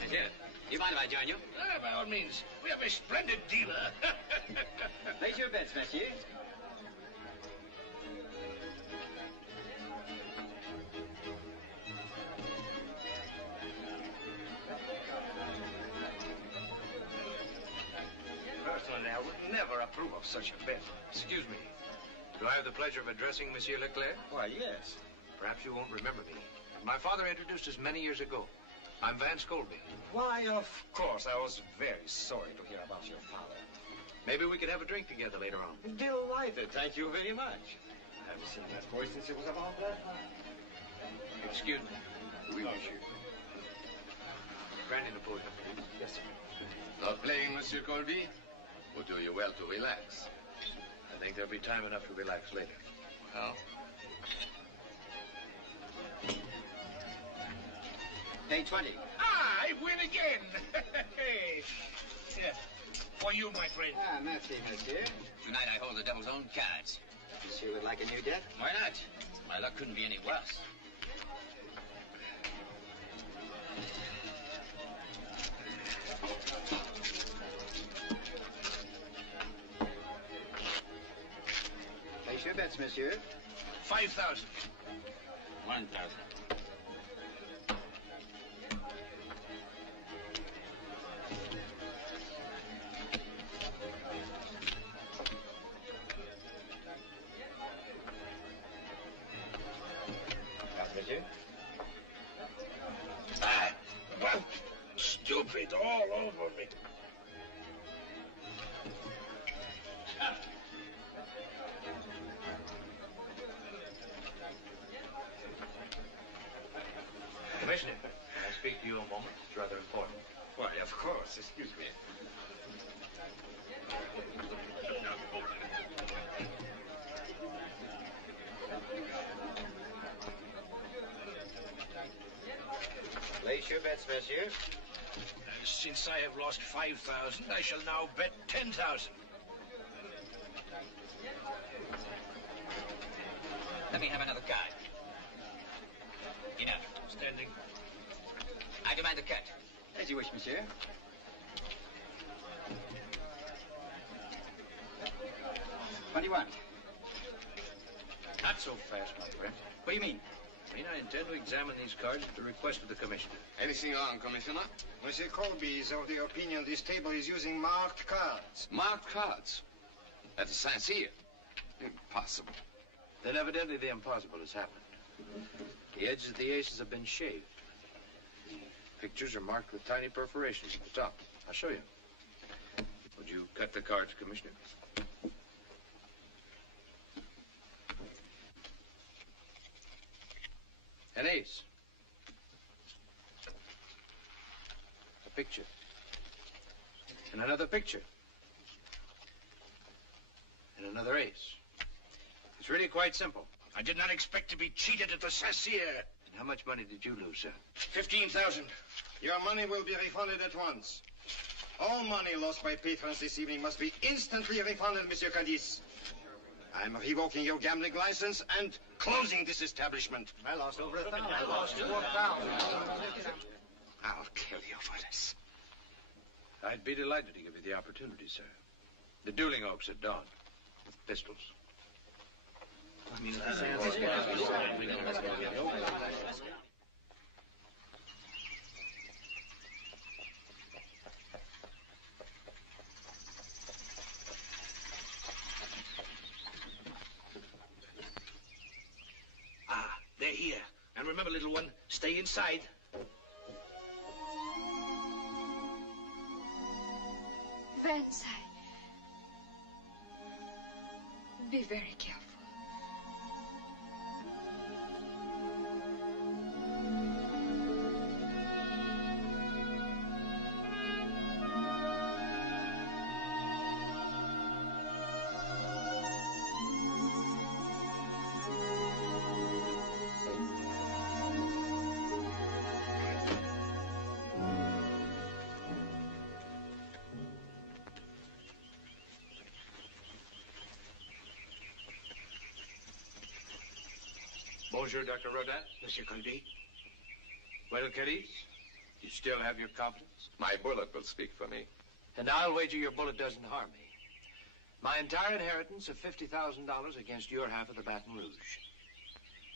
Monsieur, you mind if I join you? Ah, by all means. We have a splendid dealer. Place your bets, monsieur. Personally, I would never approve of such a bet. Excuse me. Do I have the pleasure of addressing Monsieur Leclerc? Why, yes. Perhaps you won't remember me. My father introduced us many years ago. I'm Vance Colby. Why, of course. I was very sorry to hear about your father. Maybe we could have a drink together later on. Delighted. Thank you very much. I haven't seen that boy since he was about that. Excuse me. Oui, monsieur. Brandy Napoleon, please. Yes, sir. Not playing, Monsieur Colby? Would do you well to relax. I think there'll be time enough to relax later. Well? Pay 20. Ah, I win again. Yeah. For you, my friend. Ah, merci, monsieur. Tonight I hold the devil's own cards. Monsieur would like a new deck? Why not? My luck couldn't be any worse. Place your bets, monsieur. 5,000. 1,000. Monsieur? Ah, well, stupid all over me. Commissioner, can I speak to you a moment? It's rather important. Why, of course. Excuse me. Place your bets, monsieur. Since I have lost 5,000, I shall now bet 10,000. Let me have another card. Enough. Standing. I demand a cut. As you wish, monsieur. What do you want? Not so fast, my friend. What do you mean? I intend to examine these cards at the request of the commissioner. Anything wrong, Commissioner? Monsieur Colby is of the opinion this table is using marked cards. Marked cards. That is sincere. Impossible. Then evidently the impossible has happened. The edges of the aces have been shaved. The pictures are marked with tiny perforations at the top. I'll show you. Would you cut the cards, Commissioner? An ace. A picture. And another picture. And another ace. It's really quite simple. I did not expect to be cheated at the Sassier. And how much money did you lose, sir? 15,000. Your money will be refunded at once. All money lost by patrons this evening must be instantly refunded, Monsieur Cadiz. I'm revoking your gambling license and closing this establishment. I lost over 1,000. I lost 4,000. I'll kill you for this. I'd be delighted to give you the opportunity, sir. The dueling oaks at dawn, with pistols. Ah, they're here. And remember, little one, stay inside. Vance, be very careful. Bonjour, Dr. Rodin. Monsieur Colby. Well, Cadiz, you still have your confidence? My bullet will speak for me. And I'll wager your bullet doesn't harm me. My entire inheritance of $50,000 against your half of the Baton Rouge.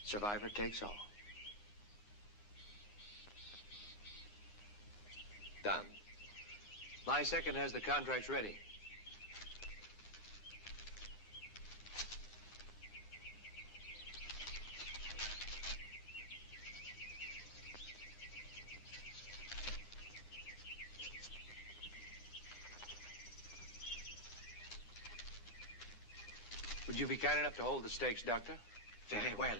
Survivor takes all. Done. My second has the contracts ready. Would you be kind enough to hold the stakes, Doctor? Very well.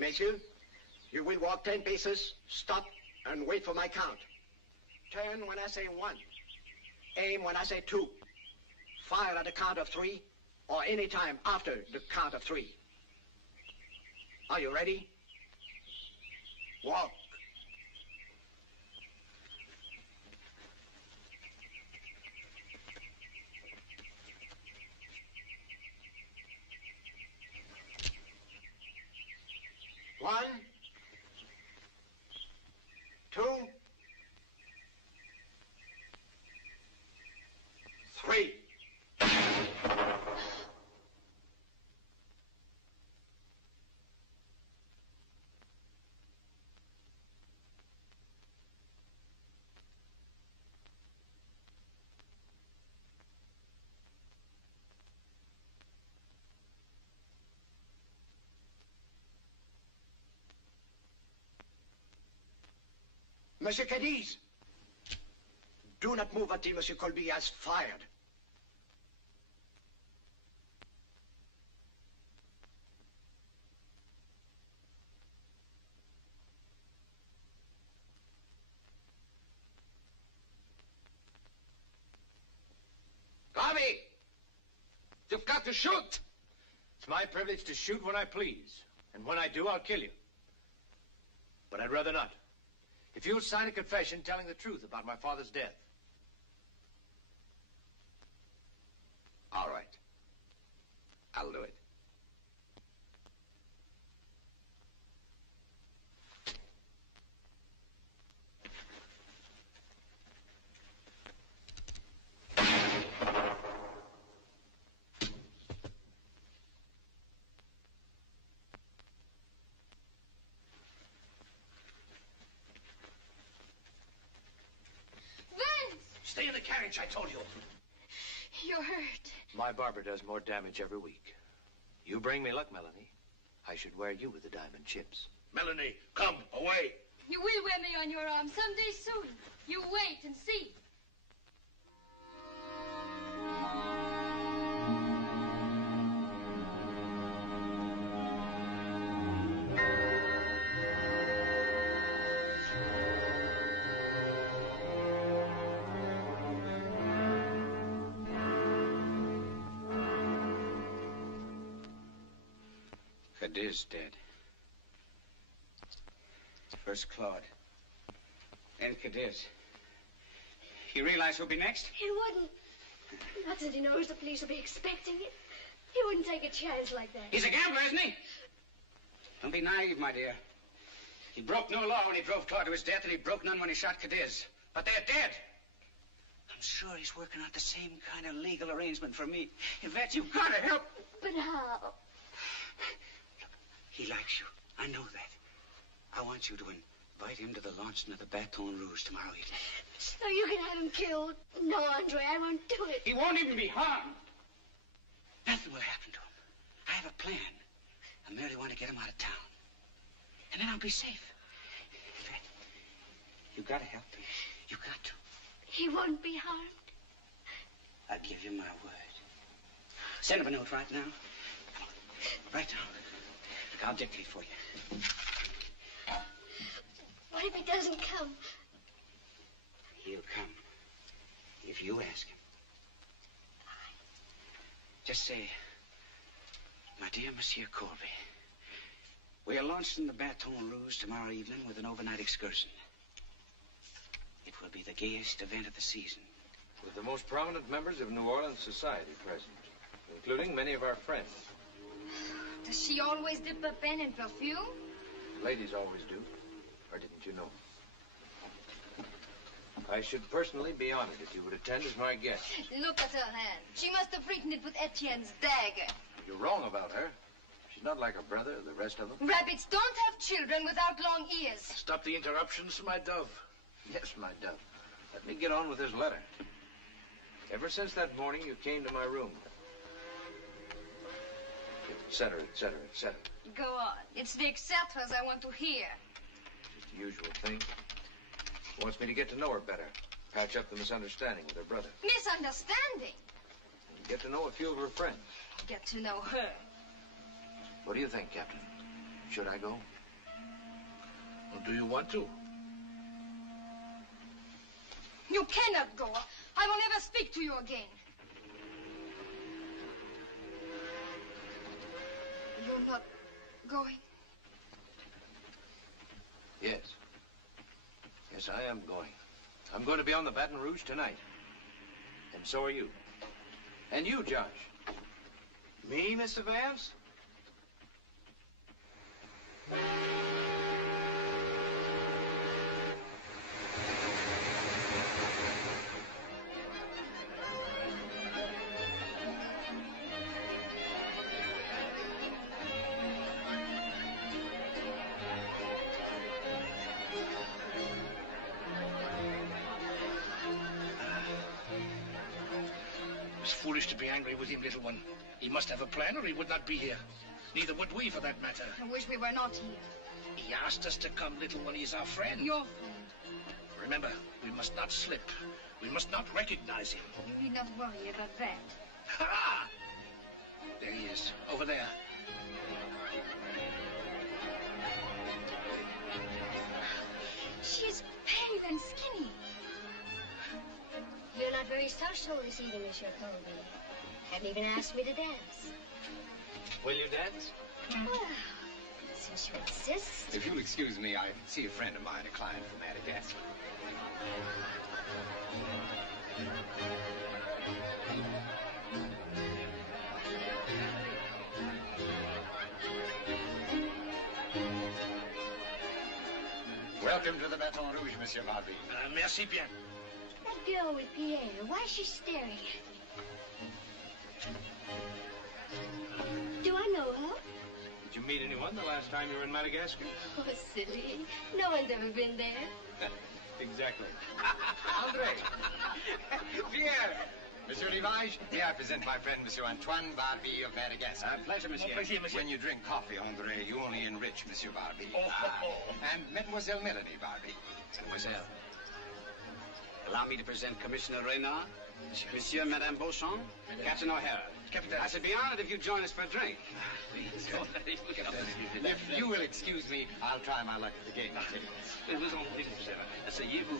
Monsieur, you will walk 10 paces, stop, and wait for my count. Turn when I say 1. Aim when I say 2. Fire at the count of 3, or any time after the count of 3. Are you ready? Walk. One, 2, 3. Monsieur Cadiz, do not move until Monsieur Colby has fired. Colby! You've got to shoot! It's my privilege to shoot when I please. And when I do, I'll kill you. But I'd rather not. If you'll sign a confession telling the truth about my father's death. All right. I'll do it. Stay in the carriage, I told you. You're hurt. My barber does more damage every week. You bring me luck, Melanie. I should wear you with the diamond chips. Melanie, come, away. You will wear me on your arm someday soon. You wait and see. Cadiz dead. First Claude. Then Cadiz. You realize who'll be next? He wouldn't. Not that he knows the police will be expecting it. He wouldn't take a chance like that. He's a gambler, isn't he? Don't be naive, my dear. He broke no law when he drove Claude to his death, and he broke none when he shot Cadiz. But they're dead. I'm sure he's working out the same kind of legal arrangement for me. Yvette, you've got to help. But how? He likes you. I know that. I want you to invite him to the launching of the Baton Rouge tomorrow evening. So you can have him killed? No, Andre, I won't do it. He won't even be harmed. Nothing will happen to him. I have a plan. I merely want to get him out of town. And then I'll be safe. Yvette, you've got to help me. You've got to. He won't be harmed. I give you my word. Send him a note right now. Right now. Look, I'll dictate for you. What if he doesn't come? He'll come. If you ask him. Just say, my dear Monsieur Colby, we are launching the Baton Rouge tomorrow evening with an overnight excursion. It will be the gayest event of the season. With the most prominent members of New Orleans society present, including many of our friends. Does she always dip her pen in perfume? Ladies always do. Or didn't you know? I should personally be honored if you would attend as my guest. Look at her hand. She must have written it with Etienne's dagger. You're wrong about her. She's not like her brother, the rest of them. Rabbits don't have children without long ears. Stop the interruptions, my dove. Yes, my dove. Let me get on with this letter. Ever since that morning you came to my room, etc., etc., etc. Go on. It's the etceteras I want to hear. Just the usual thing. She wants me to get to know her better, patch up the misunderstanding with her brother. Misunderstanding? And get to know a few of her friends. Get to know her. What do you think, Captain? Should I go? Well, do you want to? You cannot go. I will never speak to you again. You're not going? Yes. Yes, I am going. I'm going to be on the Baton Rouge tonight. And so are you. And you, Josh. Me, Mr. Vance? It's foolish to be angry with him, little one. He must have a plan or he would not be here. Neither would we, for that matter. I wish we were not here. He asked us to come, little one. He's our friend. Your friend. Remember, we must not slip. We must not recognize him. You need not worry about that. Ha! There he is, over there. She's pale and skinny. You're not very social this evening, Monsieur Colby. Haven't even asked me to dance. Will you dance? Well, since you insist. If you'll excuse me, I see a friend of mine, a client from Madagascar. Welcome to the Baton Rouge, Monsieur Barbie. Merci bien. That girl with Pierre, why is she staring at me? Do I know her? Did you meet anyone the last time you were in Madagascar? Oh, silly. No one's ever been there. Exactly. Andre! Pierre! Monsieur Levin, may I present my friend, Monsieur Antoine Barbie of Madagascar. Pleasure, monsieur. Pleasure, monsieur. When you drink coffee, Andre, you only enrich Monsieur Barbie. Oh. And Mademoiselle Melanie Barbie. Mademoiselle. Allow me to present Commissioner Reynard, Monsieur and Madame Beauchamp, Captain O'Hara. Captain. I should be honored if you'd join us for a drink. If you will excuse me, I'll try my luck at the game tables. Asseyez-vous,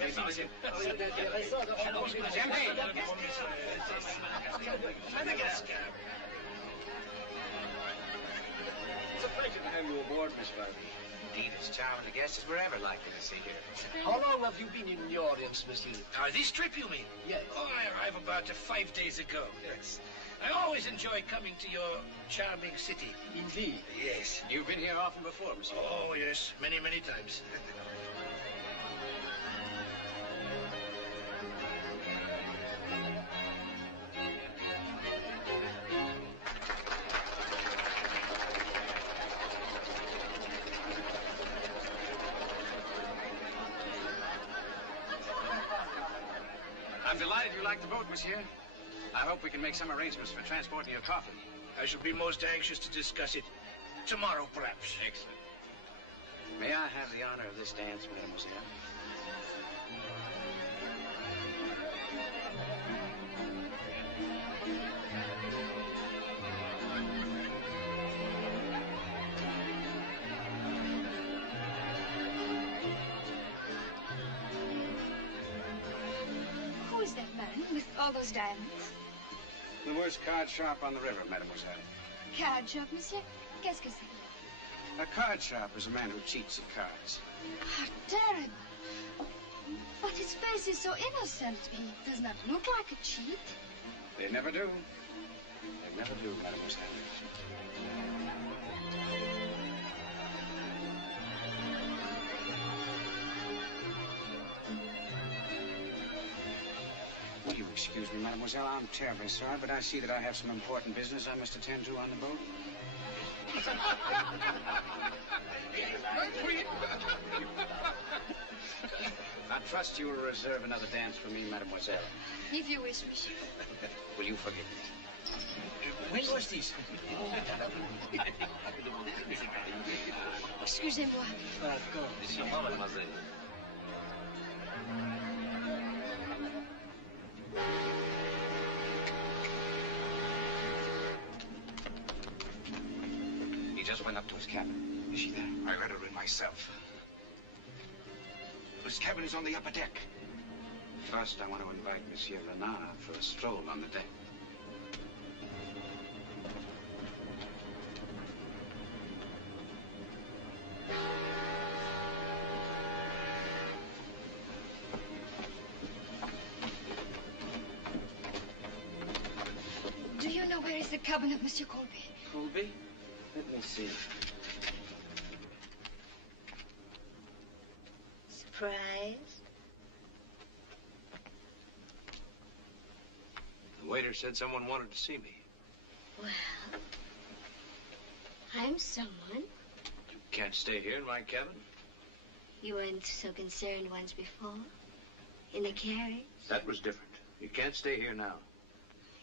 Madagascar. It's a pleasure to have you aboard, Miss Barbie. Indeed, as charming a guest as we're ever likely to see here. How long have you been in New Orleans, monsieur? This trip, you mean? Yes. Oh, I arrived about 5 days ago. Yes. I always enjoy coming to your charming city. Indeed. Yes. You've been here often before, monsieur. Oh, yes. Many, many times. I'm delighted you like the boat, monsieur. I hope we can make some arrangements for transporting your coffee. I shall be most anxious to discuss it tomorrow, perhaps. Excellent. May I have the honor of this dance, mademoiselle? Who is that man with all those diamonds? The worst card shop on the river, mademoiselle. Card shop, monsieur? Qu'est-ce que c'est? A card shop is a man who cheats at cards. How terrible. But his face is so innocent. He does not look like a cheat. They never do. They never do, mademoiselle. Will you excuse me, mademoiselle? I'm terribly sorry, but I see that I have some important business I must attend to on the boat. I trust you will reserve another dance for me, mademoiselle. If you wish, monsieur. Will you forgive me? When was this? Excusez-moi. Excusez-moi, mademoiselle. He just went up to his cabin. Is she there? I let her in myself. His cabin is on the upper deck. First, I want to invite Monsieur Renard for a stroll on the deck. Do you know where is the cabin of Monsieur Colby? Colby? Let me see. Surprised? The waiter said someone wanted to see me. Well, I'm someone. You can't stay here in my cabin. You weren't so concerned once before. In the carriage. That was different. You can't stay here now.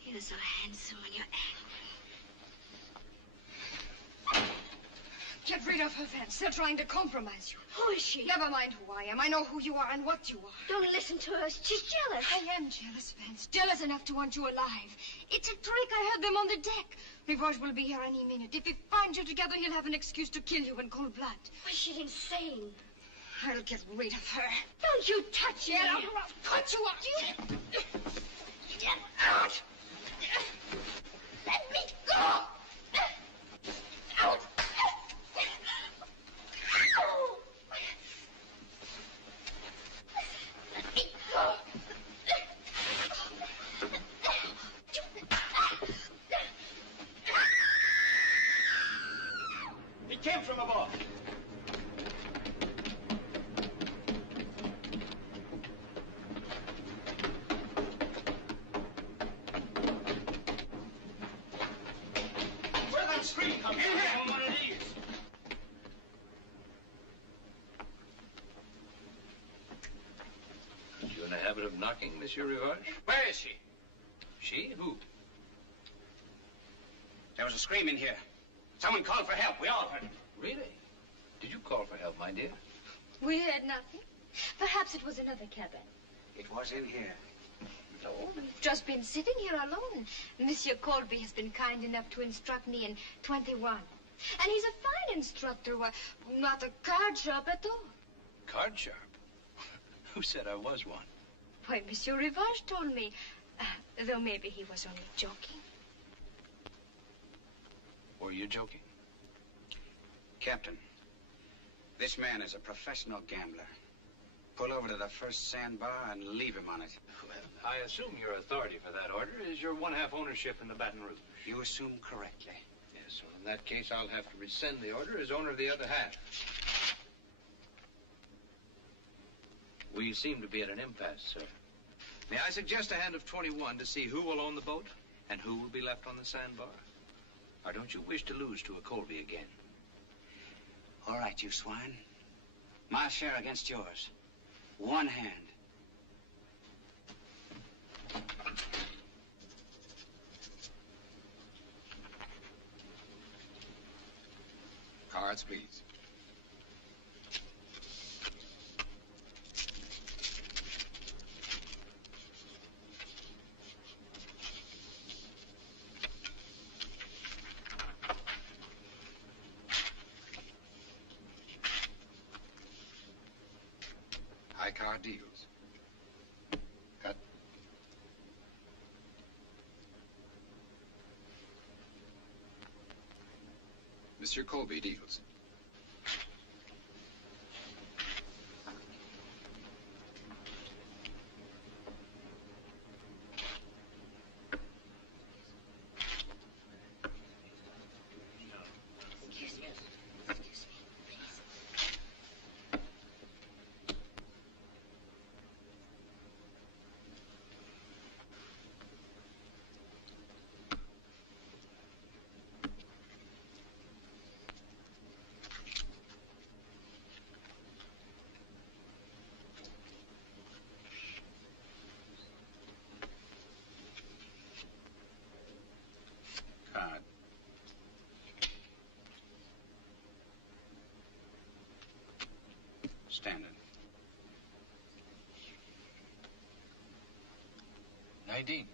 You're so handsome when you're angry. Get rid of her, Vance. They're trying to compromise you. Who is she? Never mind who I am. I know who you are and what you are. Don't listen to her. She's jealous. I am jealous, Vance. Jealous enough to want you alive. It's a trick. I heard them on the deck. Rivage will be here any minute. If he finds you together, he'll have an excuse to kill you in cold blood. Why, she's insane. I'll get rid of her. Don't you touch me. Get out or I'll cut you up. Get out. Let me go. Out. Let me go. He came from above. Where that scream come from? From one of these. You in the habit of knocking, Monsieur Rivage? Where is she? She? Who? There was a scream in here. Someone called for help. We all heard it. Really? Did you call for help, my dear? We heard nothing. Perhaps it was another cabin. It was in here. No, we've just been sitting here alone. Monsieur Colby has been kind enough to instruct me in 21. And he's a fine instructor, not a card sharp at all. Card sharp? Who said I was one? Why, Monsieur Rivage told me, though maybe he was only joking. Were you joking? Captain, this man is a professional gambler. Pull over to the first sandbar and leave him on it. Well, I assume your authority for that order is your one-half ownership in the Baton Rouge. You assume correctly. Yes, so in that case, I'll have to rescind the order as owner of the other half. We seem to be at an impasse, sir. May I suggest a hand of 21 to see who will own the boat and who will be left on the sandbar? Or don't you wish to lose to a Colby again? All right, you swine. My share against yours. One hand. Cards, please. High card deals. Cut. Monsieur Colby deals. Card. Standard. 19.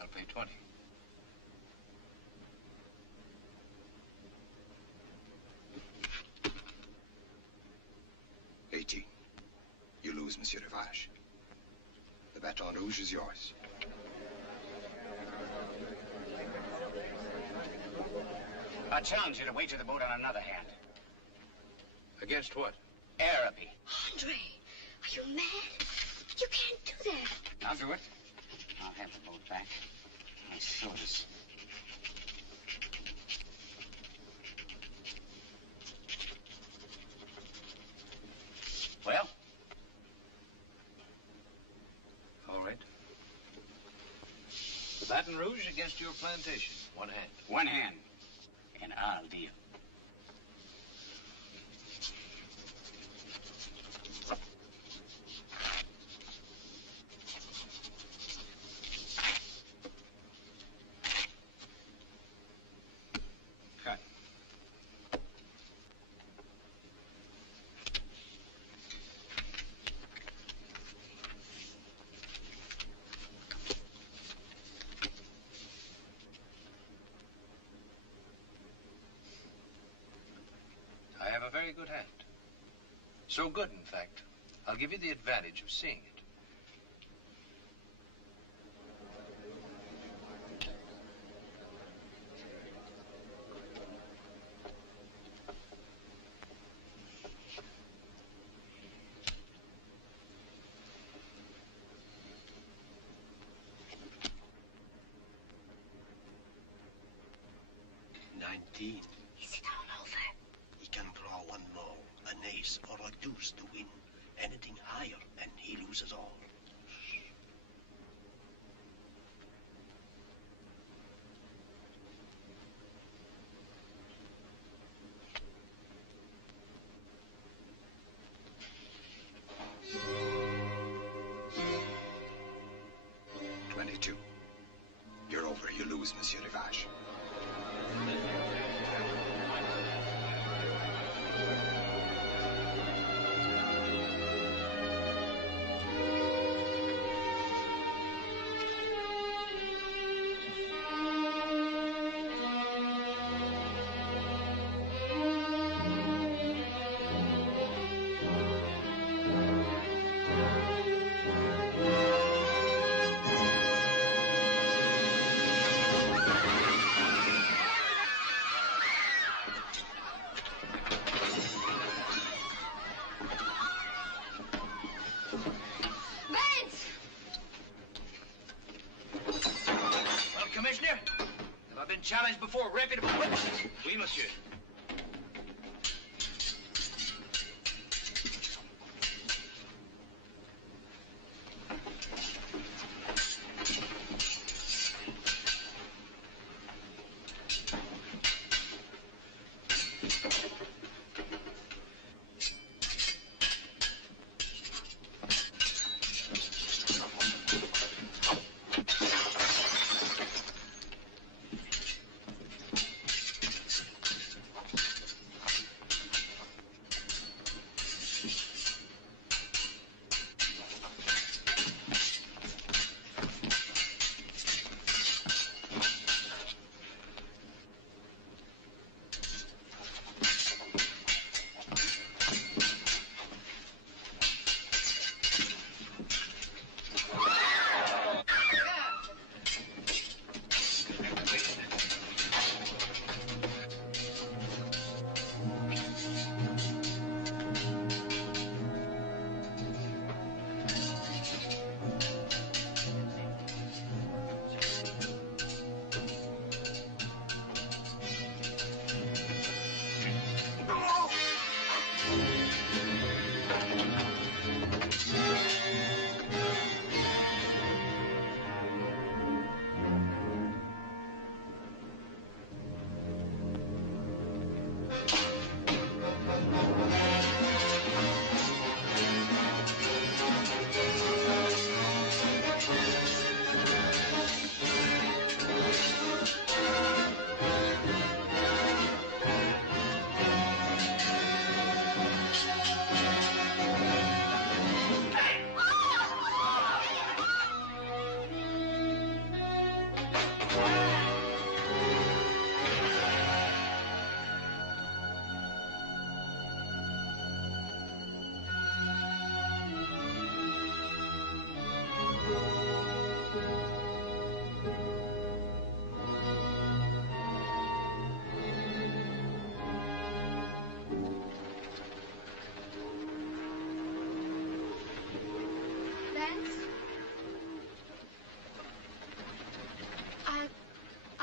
I'll pay 20. lose, Monsieur Rivage. The Baton Rouge is yours. I challenge you to wager the boat on another hand. Against what? Araby. Andre, are you mad? You can't do that. I'll do it. I'll have the boat back. My sodas. Well? All right. Baton Rouge against your plantation. One hand. One hand. And I'll deal. Cut. I have a very good hand. So good, in fact, I'll give you the advantage of seeing it. Is it all over? He can draw one more, an ace or a deuce to win. Anything higher, and he loses all. You're over. You lose, Monsieur Rivage. Commissioner, have I been challenged before reputable witnesses? Oui, monsieur.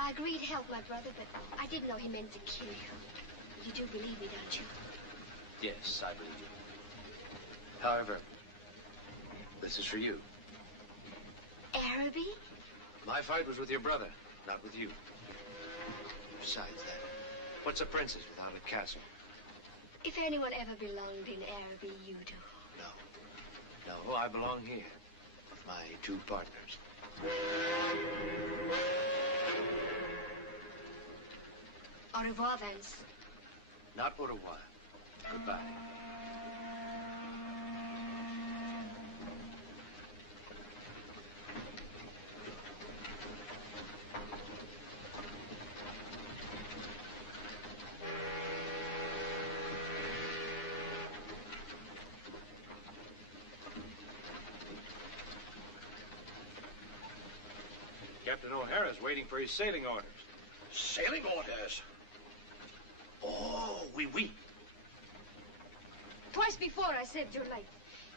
I agreed to help my brother, but I didn't know he meant to kill you. You do believe me, don't you? Yes, I believe you. However, this is for you. Araby? My fight was with your brother, not with you. Besides that, what's a princess without a castle? If anyone ever belonged in Araby, you do. No, I belong here with my two partners. Au revoir, Vance. Not au revoir. Goodbye. Captain O'Hara's waiting for his sailing orders. Sailing orders? Oh, oui. Twice before I saved your life.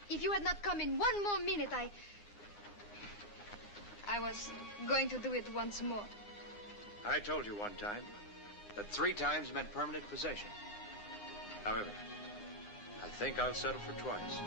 If you had not come in one more minute, I was going to do it once more. I told you one time that 3 times meant permanent possession. However, I think I'll settle for twice.